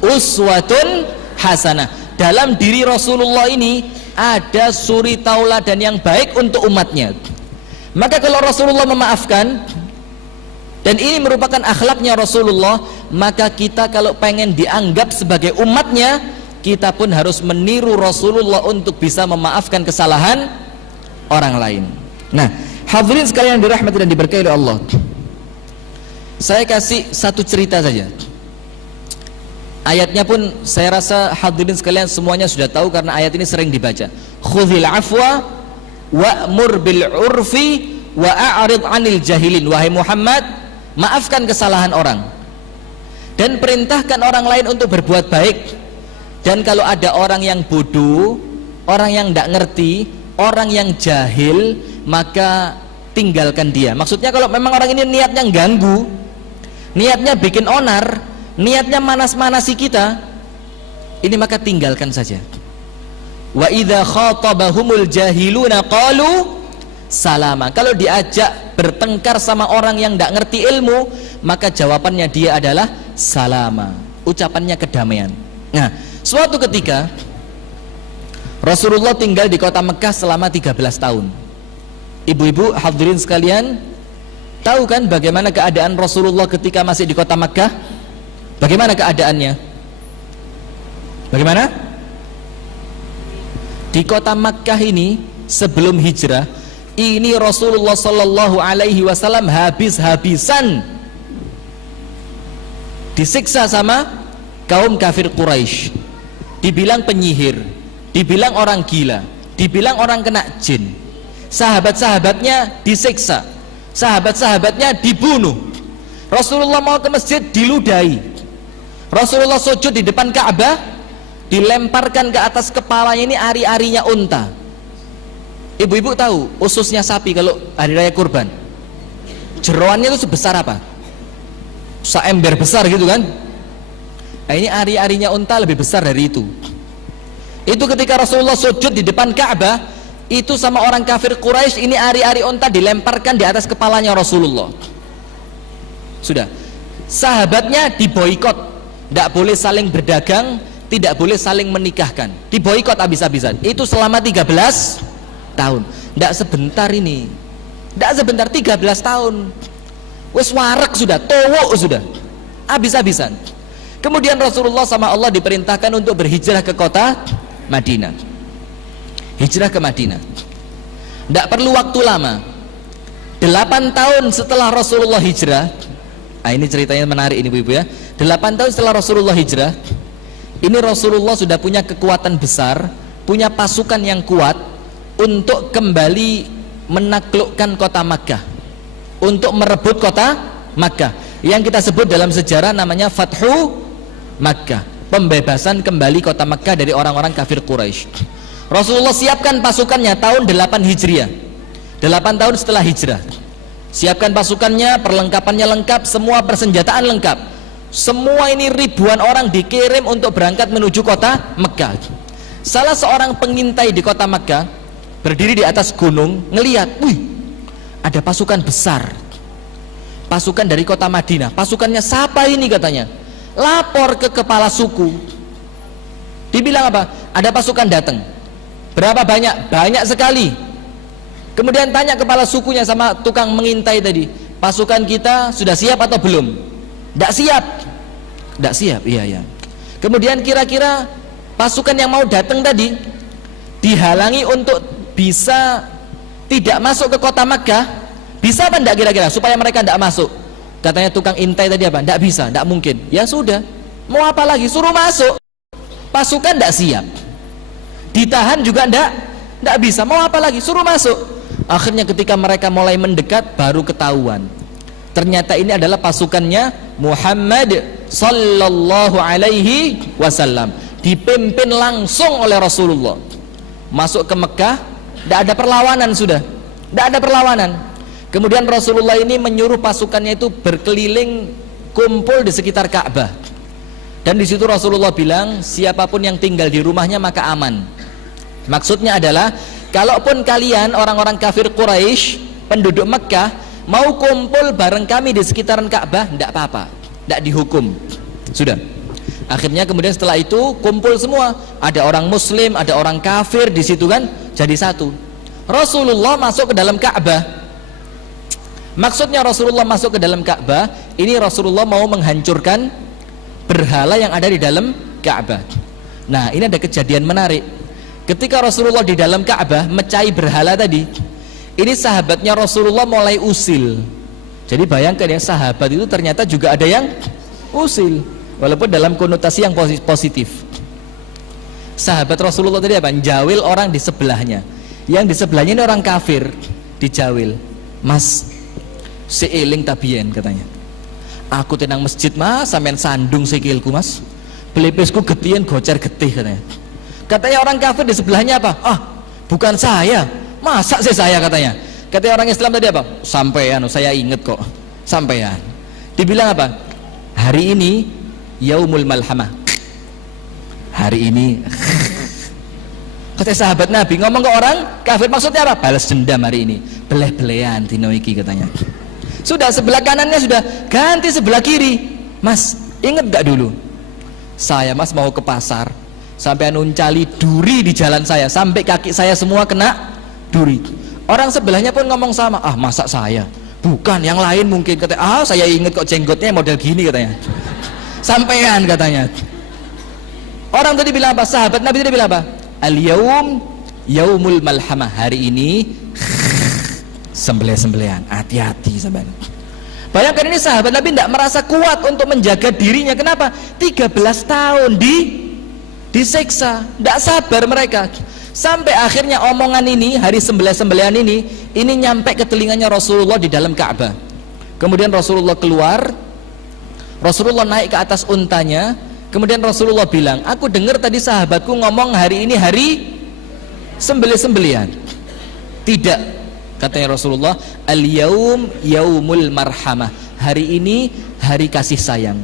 uswatun hasanah. Dalam diri Rasulullah ini ada suri tauladan yang baik untuk umatnya. Maka kalau Rasulullah memaafkan, dan ini merupakan akhlaknya Rasulullah, maka kita kalau pengen dianggap sebagai umatnya, kita pun harus meniru Rasulullah untuk bisa memaafkan kesalahan orang lain. Nah, hadirin sekalian yang dirahmati dan diberkahi oleh Allah, saya kasih satu cerita saja. Ayatnya pun saya rasa hadirin sekalian semuanya sudah tahu karena ayat ini sering dibaca. Khudzil afwa wa'mur bil urfi wa a'rid 'anil jahilin. Wahai Muhammad, maafkan kesalahan orang dan perintahkan orang lain untuk berbuat baik. Dan kalau ada orang yang bodoh, orang yang tidak ngerti, orang yang jahil, maka tinggalkan dia. Maksudnya kalau memang orang ini niatnya ganggu, niatnya bikin onar, niatnya manas-manasi kita, ini maka tinggalkan saja. Wa idza khatabahumul jahiluna qalu salama. Kalau diajak bertengkar sama orang yang tidak ngerti ilmu, maka jawabannya dia adalah salama, ucapannya kedamaian. Nah, suatu ketika Rasulullah tinggal di kota Mekah selama 13 tahun. Ibu-ibu hadirin sekalian, tahu kan bagaimana keadaan Rasulullah ketika masih di kota Makkah? Bagaimana keadaannya? Bagaimana? Di kota Makkah ini sebelum hijrah, ini Rasulullah Sallallahu Alaihi Wasallam habis-habisan disiksa sama kaum kafir Quraisy. Dibilang penyihir, dibilang orang gila, dibilang orang kena jin. Sahabat-sahabatnya disiksa, sahabat-sahabatnya dibunuh. Rasulullah mau ke masjid diludahi. Rasulullah sujud di depan Ka'bah, dilemparkan ke atas kepalanya ini ari-arinya unta. Ibu-ibu tahu ususnya sapi kalau hari raya kurban, jeroannya itu sebesar apa? Seember besar gitu kan. Nah, ini ari-arinya unta lebih besar dari itu. Itu ketika Rasulullah sujud di depan Ka'bah, itu sama orang kafir Quraisy, ini ari-ari unta dilemparkan di atas kepalanya Rasulullah. Sudah, sahabatnya diboikot, tidak boleh saling berdagang, tidak boleh saling menikahkan, diboikot habis-habisan. Itu selama 13 tahun. Tidak sebentar ini, tidak sebentar, 13 tahun. Wes warak sudah, towok sudah, habis-habisan. Kemudian Rasulullah sama Allah diperintahkan untuk berhijrah ke kota Madinah. Hijrah ke Madinah. Tidak perlu waktu lama. 8 tahun setelah Rasulullah hijrah. Nah, ini ceritanya menarik ini ibu-ibu ya. 8 tahun setelah Rasulullah hijrah, ini Rasulullah sudah punya kekuatan besar, punya pasukan yang kuat untuk kembali menaklukkan kota Makkah, untuk merebut kota Makkah, yang kita sebut dalam sejarah namanya Fathu Makkah, pembebasan kembali kota Makkah dari orang-orang kafir Quraisy. Rasulullah siapkan pasukannya tahun 8 Hijriah, 8 tahun setelah hijrah. Siapkan pasukannya, perlengkapannya lengkap, semua persenjataan lengkap. Semua ini ribuan orang dikirim untuk berangkat menuju kota Mekah. Salah seorang pengintai di kota Mekah berdiri di atas gunung, ngelihat, wih, ada pasukan besar, pasukan dari kota Madinah. Pasukannya siapa ini katanya? Lapor ke kepala suku. Dibilang apa? Ada pasukan datang. Berapa banyak? Banyak sekali. Kemudian tanya kepala sukunya sama tukang mengintai tadi, pasukan kita sudah siap atau belum? Tidak siap. Tidak siap, iya. Kemudian kira-kira pasukan yang mau datang tadi dihalangi untuk bisa tidak masuk ke kota Makkah. Bisa apa tidak kira-kira supaya mereka tidak masuk? Katanya tukang intai tadi apa? Tidak bisa, tidak mungkin. Ya sudah, mau apa lagi? Suruh masuk. Pasukan tidak siap, ditahan juga tidak bisa. Mau apa lagi? Suruh masuk. Akhirnya ketika mereka mulai mendekat, baru ketahuan ternyata ini adalah pasukannya Muhammad Sallallahu Alaihi Wasallam, dipimpin langsung oleh Rasulullah. Masuk ke Mekah, tidak ada perlawanan, sudah tidak ada perlawanan. Kemudian Rasulullah ini menyuruh pasukannya itu berkeliling, kumpul di sekitar Ka'bah. Dan di situ Rasulullah bilang, siapapun yang tinggal di rumahnya maka aman. Maksudnya adalah, kalaupun kalian orang-orang kafir Quraisy, penduduk Mekah, mau kumpul bareng kami di sekitaran Ka'bah, tidak apa-apa, tidak dihukum. Sudah. Akhirnya kemudian setelah itu kumpul semua, ada orang Muslim, ada orang kafir di situ kan, jadi satu. Rasulullah masuk ke dalam Ka'bah. Maksudnya Rasulullah masuk ke dalam Ka'bah, ini Rasulullah mau menghancurkan berhala yang ada di dalam Ka'bah. Nah, ini ada kejadian menarik. Ketika Rasulullah di dalam Ka'bah mecahi berhala tadi, ini sahabatnya Rasulullah mulai usil. Jadi bayangkan ya, sahabat itu ternyata juga ada yang usil, walaupun dalam konotasi yang positif. Sahabat Rasulullah tadi apa? Jawil orang di sebelahnya. Yang di sebelahnya ini orang kafir, dijawil. Mas, seiling tabien katanya. Aku tenang masjid mas, sampean sandung sikilku mas, pelipesku getien gocer getih katanya. Katanya orang kafir di sebelahnya apa? Ah, bukan saya, masa sih saya katanya. Katanya orang Islam tadi apa? Sampean, saya inget kok, sampean. Dibilang apa? Hari ini Yaumul Malhamah. Hari ini kata sahabat Nabi ngomong ke orang kafir, maksudnya apa? Balas dendam hari ini, beleh-belehan dino iki katanya. Sudah, sebelah kanannya sudah ganti sebelah kiri. Mas, inget gak dulu saya mas mau ke pasar, sampai nuncali duri di jalan saya, sampai kaki saya semua kena duri. Orang sebelahnya pun ngomong sama, ah masa saya? Bukan, yang lain mungkin. Kata, ah saya ingat kok jenggotnya model gini katanya. Sampean katanya. Orang tadi bilang apa? Sahabat Nabi tadi bilang apa? Al-yaum yaumul malhamah. Hari ini sembelih-sembelihan. Hati-hati sampean. Bayangkan ini sahabat Nabi tidak merasa kuat untuk menjaga dirinya. Kenapa? 13 tahun disiksa, tidak sabar mereka. Sampai akhirnya omongan ini, hari sembelih-sembelihan ini nyampe ke telinganya Rasulullah di dalam Ka'bah. Kemudian Rasulullah keluar, Rasulullah naik ke atas untanya. Kemudian Rasulullah bilang, aku dengar tadi sahabatku ngomong hari ini hari sembelih-sembelihan. Tidak, katanya Rasulullah, al-yaum yaumul marhamah. Hari ini hari kasih sayang.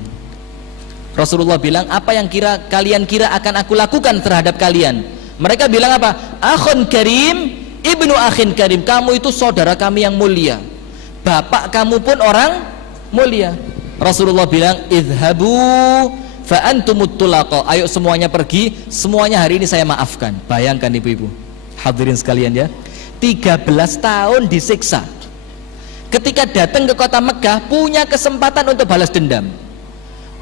Rasulullah bilang, apa yang kalian kira akan aku lakukan terhadap kalian? Mereka bilang apa? Akhun karim, ibnu akhin karim. Kamu itu saudara kami yang mulia, bapak kamu pun orang mulia. Rasulullah bilang, idhabu fa antumut tulaqa. Ayo semuanya pergi, semuanya hari ini saya maafkan. Bayangkan ibu-ibu, hadirin sekalian ya, 13 tahun disiksa. Ketika datang ke kota Mekah, punya kesempatan untuk balas dendam,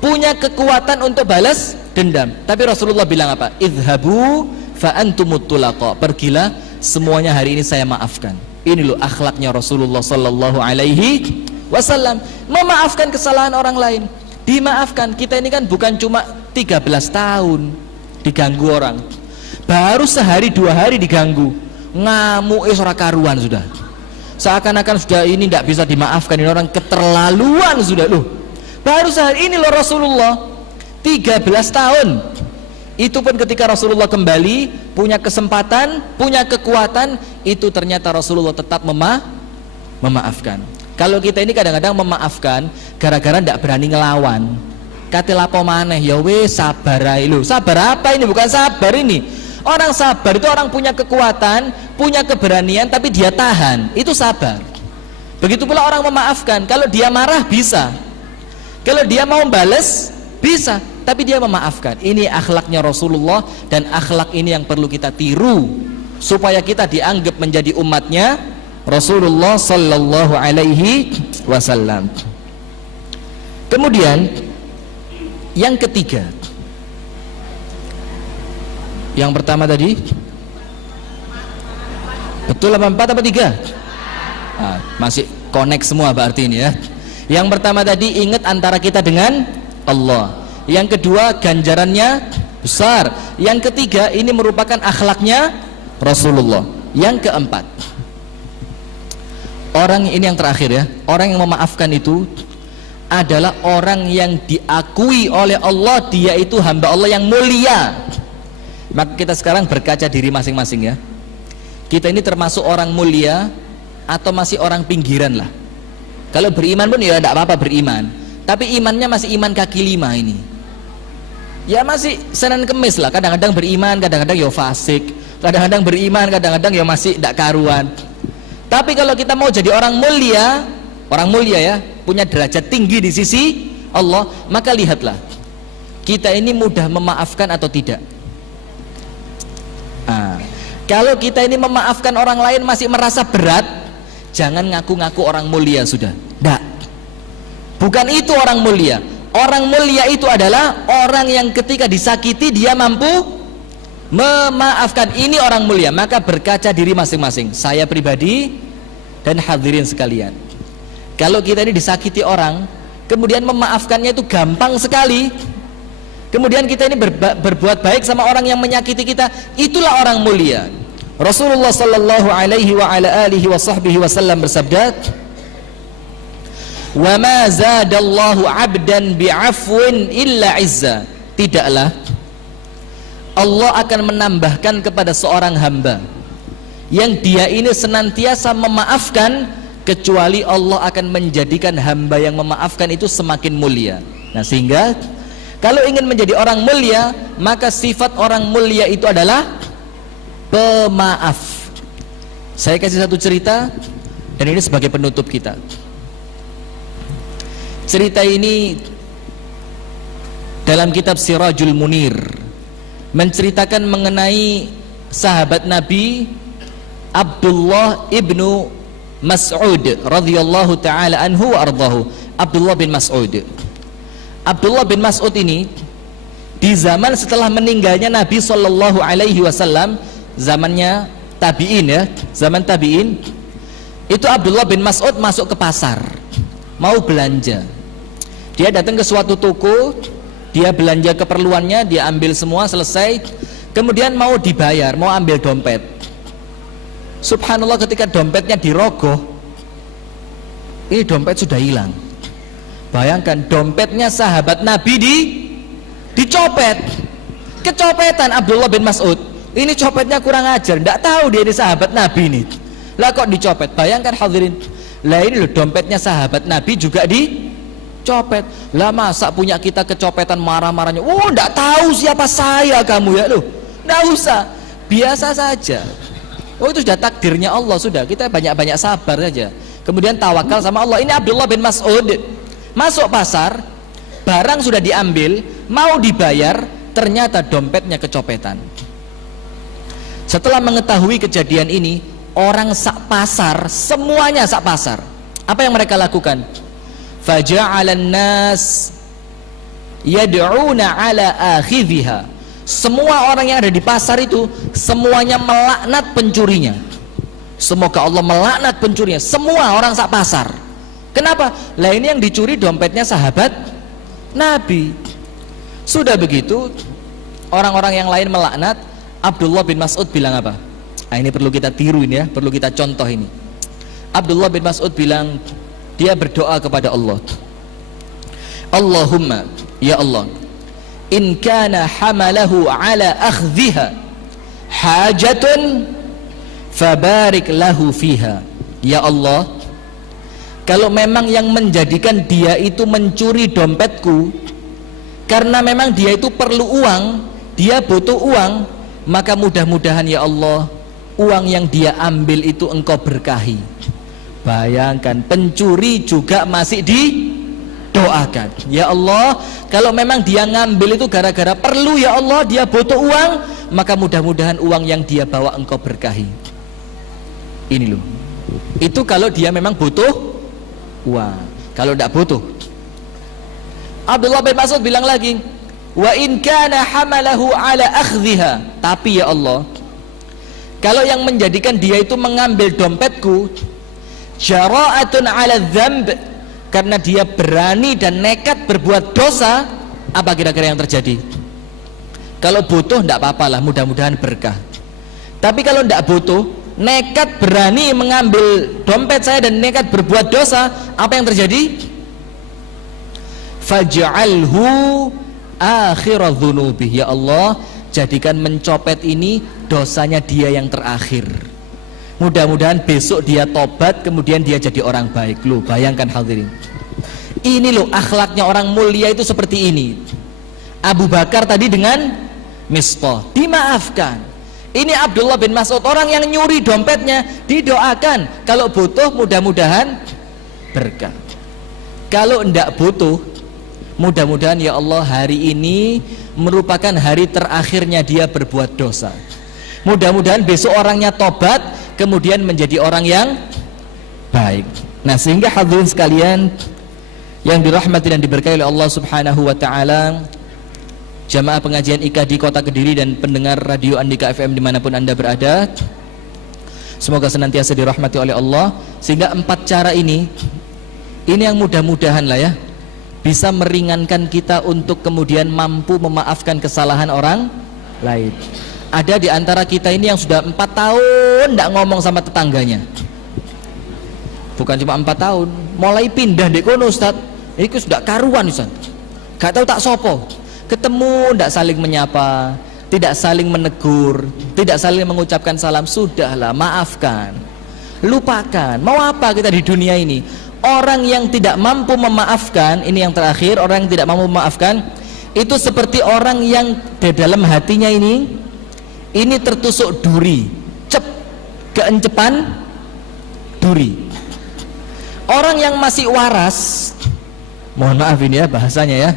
punya kekuatan untuk balas dendam. Tapi Rasulullah bilang apa? Idhabu fa antumut tulaqa. Pergilah, semuanya hari ini saya maafkan. Ini loh akhlaknya Rasulullah sallallahu alaihi wasallam, memaafkan kesalahan orang lain. Dimaafkan. Kita ini kan bukan cuma 13 tahun diganggu orang, baru sehari 2 hari diganggu, ngamuk ora karuan sudah. Seakan-akan sudah ini tidak bisa dimaafkan, ini orang keterlaluan sudah loh. Baru sehari ini loh Rasulullah 13 tahun. Itu pun ketika Rasulullah kembali, punya kesempatan, punya kekuatan, itu ternyata Rasulullah tetap memaafkan. Kalau kita ini kadang-kadang memaafkan gara-gara tidak berani ngelawan. Kate lapo maneh, ya wes sabar ae lho. Sabar apa ini? Bukan sabar ini. Orang sabar itu orang punya kekuatan, punya keberanian, tapi dia tahan. Itu sabar. Begitu pula orang memaafkan. Kalau dia marah bisa. Kalau dia mau balas bisa, tapi dia memaafkan. Ini akhlaknya Rasulullah, dan akhlak ini yang perlu kita tiru supaya kita dianggap menjadi umatnya Rasulullah sallallahu alaihi wasallam. Kemudian yang ketiga, yang pertama tadi betul apa 4 apa 3? Masih connect semua berarti ini ya. Yang pertama tadi, ingat antara kita dengan Allah. Yang kedua, ganjarannya besar. Yang ketiga, ini merupakan akhlaknya Rasulullah. Yang keempat, orang ini yang terakhir ya, orang yang memaafkan itu adalah orang yang diakui oleh Allah, dia itu hamba Allah yang mulia. Maka kita sekarang berkaca diri masing-masing ya, kita ini termasuk orang mulia atau masih orang pinggiran lah. Kalau beriman pun ya tidak apa-apa beriman, tapi imannya masih iman kaki 5 ini ya, masih Senin Kemis lah. Kadang-kadang beriman, kadang-kadang ya fasik, kadang-kadang beriman, kadang-kadang ya masih tidak karuan. Tapi kalau kita mau jadi orang mulia ya, punya derajat tinggi di sisi Allah, maka lihatlah kita ini mudah memaafkan atau tidak. Kalau kita ini memaafkan orang lain masih merasa berat, jangan ngaku-ngaku orang mulia sudah. Tidak, bukan itu orang mulia. Orang mulia itu adalah orang yang ketika disakiti dia mampu memaafkan. Ini orang mulia. Maka berkaca diri masing-masing, saya pribadi dan hadirin sekalian, kalau kita ini disakiti orang, kemudian memaafkannya itu gampang sekali, kemudian kita ini berbuat baik sama orang yang menyakiti kita, itulah orang mulia. Rasulullah sallallahu alaihi wa ala alihi wa sahbihi wasallam bersabda, wa ma zadallahu abdan bi'afwin illa izza. Tidaklah Allah akan menambahkan kepada seorang hamba yang dia ini senantiasa memaafkan, kecuali Allah akan menjadikan hamba yang memaafkan itu semakin mulia. Nah, sehingga kalau ingin menjadi orang mulia, maka sifat orang mulia itu adalah pemaaf. Saya kasih satu cerita, dan ini sebagai penutup kita. Cerita ini dalam kitab Sirajul Munir, menceritakan mengenai sahabat Nabi Abdullah ibnu Mas'ud radhiyallahu taala anhu wa ardahu. Abdullah bin Mas'ud. Abdullah bin Mas'ud ini di zaman setelah meninggalnya Nabi sallallahu alaihi wasallam, zamannya tabi'in ya, zaman tabi'in, itu Abdullah bin Mas'ud masuk ke pasar mau belanja. Dia datang ke suatu toko, dia belanja keperluannya, dia ambil semua selesai, kemudian mau dibayar, mau ambil dompet. Subhanallah, ketika dompetnya dirogoh, ini dompet sudah hilang. Bayangkan, dompetnya sahabat Nabi dicopet. Kecopetan Abdullah bin Mas'ud. Ini copetnya kurang ajar, tidak tahu dia ini sahabat Nabi nih. Lah kok dicopet? Bayangkan hadirin, lah ini loh dompetnya sahabat Nabi juga dicopet. Lah masa punya kita kecopetan marah-marahnya, oh tidak tahu siapa saya kamu ya loh. Tidak usah, biasa saja. Oh itu sudah takdirnya Allah, sudah, kita banyak-banyak sabar saja. Kemudian tawakal sama Allah. Ini Abdullah bin Mas'ud masuk pasar, barang sudah diambil, mau dibayar, ternyata dompetnya kecopetan. Setelah mengetahui kejadian ini, orang sak pasar, semuanya sak pasar, apa yang mereka lakukan? Faja'alan nas yad'una ala akhidhiha. Semua orang yang ada di pasar itu semuanya melaknat pencurinya. Semoga Allah melaknat pencurinya. Semua orang sak pasar. Kenapa? Lah ini yang dicuri dompetnya sahabat Nabi. Sudah begitu, orang-orang yang lain melaknat. Abdullah bin Mas'ud bilang apa? Nah, ini perlu kita tiru ini ya, perlu kita contoh ini. Abdullah bin Mas'ud bilang, dia berdoa kepada Allah. Allahumma, ya Allah, in kana hamalahu ala akhdhiha hajatun fabarik lahu fiha. Ya Allah, kalau memang yang menjadikan dia itu mencuri dompetku karena memang dia itu perlu uang, dia butuh uang, maka mudah-mudahan ya Allah, uang yang dia ambil itu engkau berkahi. Bayangkan, pencuri juga masih didoakan. Ya Allah, kalau memang dia ngambil itu gara-gara perlu ya Allah, dia butuh uang, maka mudah-mudahan uang yang dia bawa engkau berkahi. Ini loh, itu kalau dia memang butuh uang. Kalau tidak butuh, Abdullah bin Mas'ud bilang lagi, wa in kana hamalahu ala akhdhiha, tapi ya Allah, kalau yang menjadikan dia itu mengambil dompetku jara'atun ala dzamb, karena dia berani dan nekat berbuat dosa, apa kira-kira yang terjadi? Kalau butuh tidak apa-apa lah, mudah-mudahan berkah. Tapi kalau tidak butuh, nekat berani mengambil dompet saya dan nekat berbuat dosa, apa yang terjadi? Faj'alhu akhirah dzunubi. Ya Allah, jadikan mencopet ini dosanya dia yang terakhir. Mudah-mudahan besok dia tobat, kemudian dia jadi orang baik. Loh, bayangkan hadirin, ini loh akhlaknya orang mulia itu seperti ini. Abu Bakar tadi dengan Mistah dimaafkan. Ini Abdullah bin Mas'ud, orang yang nyuri dompetnya didoakan. Kalau butuh mudah-mudahan berkah. Kalau tidak butuh, mudah-mudahan ya Allah hari ini merupakan hari terakhirnya dia berbuat dosa. Mudah-mudahan besok orangnya tobat, kemudian menjadi orang yang baik. Nah, sehingga hadirin sekalian yang dirahmati dan diberkahi oleh Allah Subhanahu wa taala, jamaah pengajian IKA di Kota Kediri dan pendengar radio Andika FM dimanapun Anda berada, semoga senantiasa dirahmati oleh Allah. Sehingga 4 cara ini yang mudah-mudahan lah ya, bisa meringankan kita untuk kemudian mampu memaafkan kesalahan orang lain. Ada di antara kita ini yang sudah 4 tahun tidak ngomong sama tetangganya. Bukan cuma 4 tahun, mulai pindah di kono Ustaz. Itu sudah karuan Ustaz. Gak tahu tak sopo. Ketemu tidak saling menyapa, tidak saling menegur, tidak saling mengucapkan salam. Sudahlah, maafkan, lupakan. Mau apa kita di dunia ini? Orang yang tidak mampu memaafkan, ini yang terakhir, orang yang tidak mampu memaafkan itu seperti orang yang di dalam hatinya ini tertusuk duri, keencepan duri. Orang yang masih waras, mohon maaf ini ya bahasanya ya,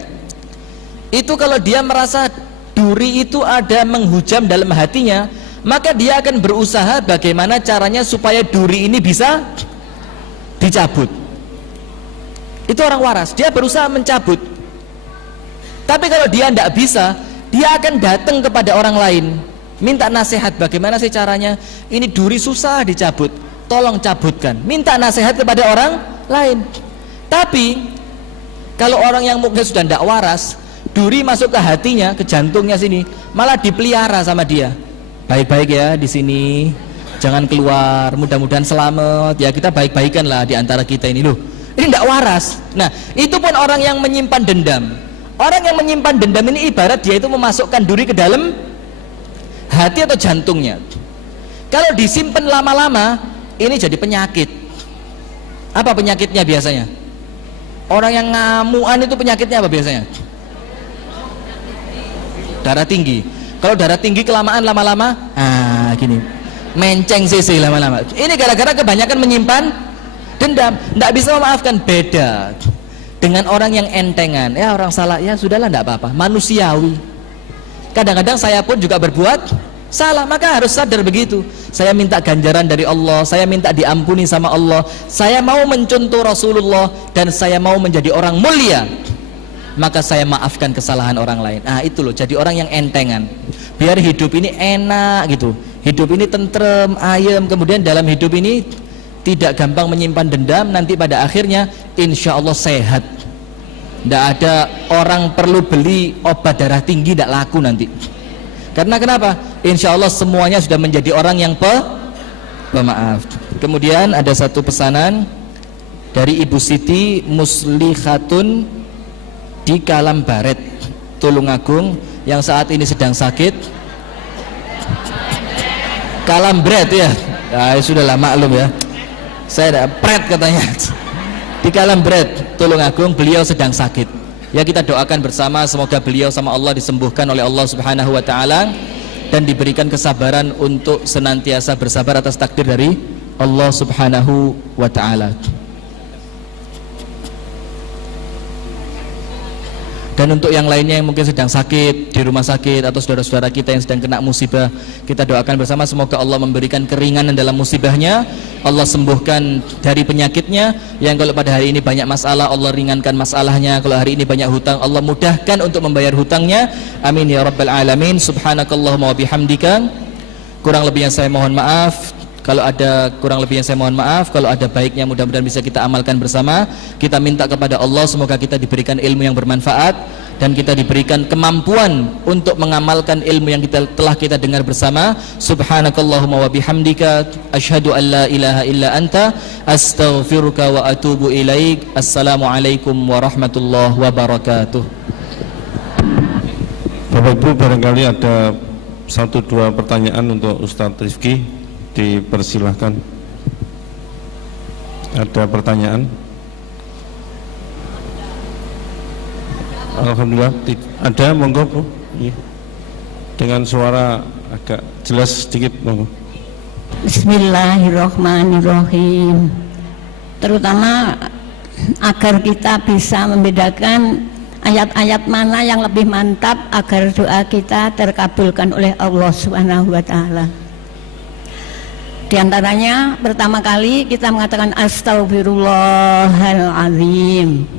itu kalau dia merasa duri itu ada menghujam dalam hatinya, maka dia akan berusaha bagaimana caranya supaya duri ini bisa dicabut. Itu orang waras, dia berusaha mencabut. Tapi kalau dia tidak bisa, dia akan datang kepada orang lain, minta nasihat, bagaimana sih caranya, ini duri susah dicabut, tolong cabutkan, minta nasihat kepada orang lain. Tapi kalau orang yang mungkin sudah tidak waras, duri masuk ke hatinya, ke jantungnya sini, malah dipelihara sama dia. Baik-baik ya di sini, jangan keluar, mudah-mudahan selamat ya, kita baik-baikan lah di antara kita ini loh. Ini tidak waras. Nah, itu pun orang yang menyimpan dendam. Orang yang menyimpan dendam ini ibarat dia itu memasukkan duri ke dalam hati atau jantungnya. Kalau disimpan lama-lama, ini jadi penyakit. Apa penyakitnya biasanya? Orang yang ngamuan itu penyakitnya apa biasanya? Darah tinggi. Kalau darah tinggi kelamaan lama-lama, gini, menceng cc lama-lama. Ini gara-gara kebanyakan menyimpan dendam, tidak bisa memaafkan. Beda dengan orang yang entengan, ya orang salah, ya sudahlah, tidak apa-apa, manusiawi. Kadang-kadang saya pun juga berbuat salah, maka harus sadar begitu. Saya minta ganjaran dari Allah, saya minta diampuni sama Allah, saya mau mencontoh Rasulullah, dan saya mau menjadi orang mulia, maka saya maafkan kesalahan orang lain. Nah itu loh, jadi orang yang entengan, biar hidup ini enak gitu, hidup ini tentrem, ayem, kemudian dalam hidup ini tidak gampang menyimpan dendam. Nanti pada akhirnya insya Allah sehat. Tidak ada orang perlu beli obat darah tinggi, tidak laku nanti. Karena kenapa? Insya Allah semuanya sudah menjadi orang yang pemaaf. Kemudian ada satu pesanan dari Ibu Siti Muslihatun di Kalambaret, Tulungagung, yang saat ini sedang sakit. Kalambret ya, sudahlah maklum ya. Saya ada pret katanya di Kalambret, Tulungagung, beliau sedang sakit. Ya kita doakan bersama, semoga beliau sama Allah disembuhkan oleh Allah Subhanahu wa taala dan diberikan kesabaran untuk senantiasa bersabar atas takdir dari Allah Subhanahu wa taala. Dan untuk yang lainnya yang mungkin sedang sakit di rumah sakit atau saudara-saudara kita yang sedang kena musibah, kita doakan bersama semoga Allah memberikan keringanan dalam musibahnya, Allah sembuhkan dari penyakitnya. Yang kalau pada hari ini banyak masalah, Allah ringankan masalahnya. Kalau hari ini banyak hutang, Allah mudahkan untuk membayar hutangnya. Amin ya rabbal alamin. Subhanakallahumma wa bihamdika. Kurang lebihnya saya mohon maaf. Kalau ada kurang lebihnya saya mohon maaf. Kalau ada baiknya mudah-mudahan bisa kita amalkan bersama. Kita minta kepada Allah semoga kita diberikan ilmu yang bermanfaat dan kita diberikan kemampuan untuk mengamalkan ilmu yang telah kita dengar bersama. Subhanakallahumma wa bihamdika asyhadu an la ilaha illa anta astaghfiruka wa atubu ilaik. Assalamualaikum warahmatullahi wabarakatuh. Bapak Ibu, barangkali ada 1-2 pertanyaan untuk Ustadz Rifki. Dipersilahkan. Ada pertanyaan? Alhamdulillah ada, monggo Bu. Dengan suara agak jelas sedikit, monggo. Bismillahirrahmanirrahim. Terutama agar kita bisa membedakan ayat-ayat mana yang lebih mantap agar doa kita terkabulkan oleh Allah Subhanahu wa taala. Di antaranya pertama kali kita mengatakan Astaghfirullahaladzim.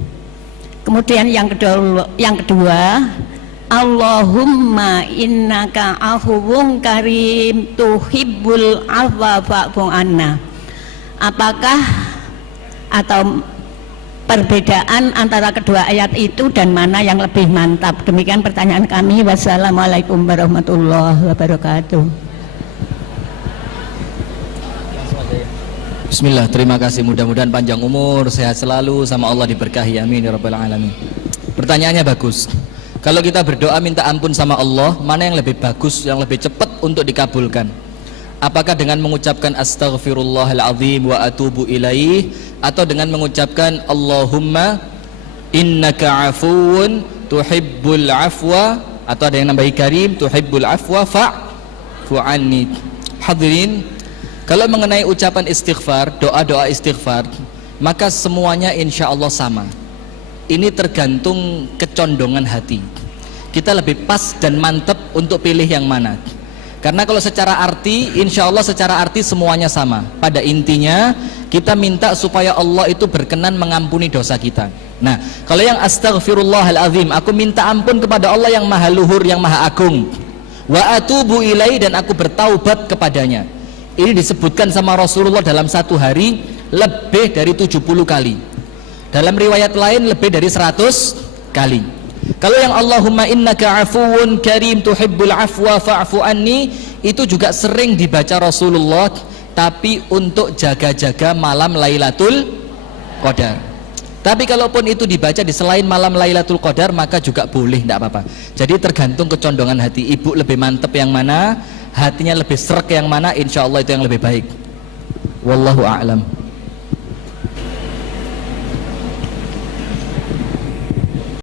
Kemudian yang kedua Allahumma innaka afuwun karim tuhibbul afwa fa'fu anna. Apakah atau perbedaan antara kedua ayat itu dan mana yang lebih mantap? Demikian pertanyaan kami. Wassalamualaikum warahmatullahi wabarakatuh. Bismillah, terima kasih, mudah-mudahan panjang umur, sehat selalu, sama Allah diberkahi, amin ya rabbal alamin. Pertanyaannya bagus. Kalau kita berdoa minta ampun sama Allah, mana yang lebih bagus, yang lebih cepat untuk dikabulkan? Apakah dengan mengucapkan astaghfirullahaladzim wa atubu ilaih, atau dengan mengucapkan Allahumma innaka afuwun tuhibbul afwa, atau ada yang nambahi karim tuhibbul afwa fa'fu anni. Hadirin, kalau mengenai ucapan istighfar, doa-doa istighfar, maka semuanya insya Allah sama. Ini tergantung kecondongan hati. Kita lebih pas dan mantap untuk pilih yang mana. Karena kalau secara arti, insya Allah secara arti semuanya sama. Pada intinya kita minta supaya Allah itu berkenan mengampuni dosa kita. Nah, kalau yang astaghfirullahalazim, aku minta ampun kepada Allah yang maha luhur, yang maha agung. Wa atubu ilai, dan aku bertaubat kepadanya. Ini disebutkan sama Rasulullah dalam satu hari lebih dari 70 kali. Dalam riwayat lain lebih dari 100 kali. Kalau yang Allahumma innaka afuwun karim tuhibbul afwa fa'fu anni, itu juga sering dibaca Rasulullah, tapi untuk jaga-jaga malam Lailatul Qadar. Tapi kalaupun itu dibaca di selain malam Lailatul Qadar, maka juga boleh, tidak apa-apa. Jadi tergantung kecondongan hati. Ibu lebih mantep yang mana, hatinya lebih serak yang mana, insya Allah itu yang lebih baik. Wallahu a'lam.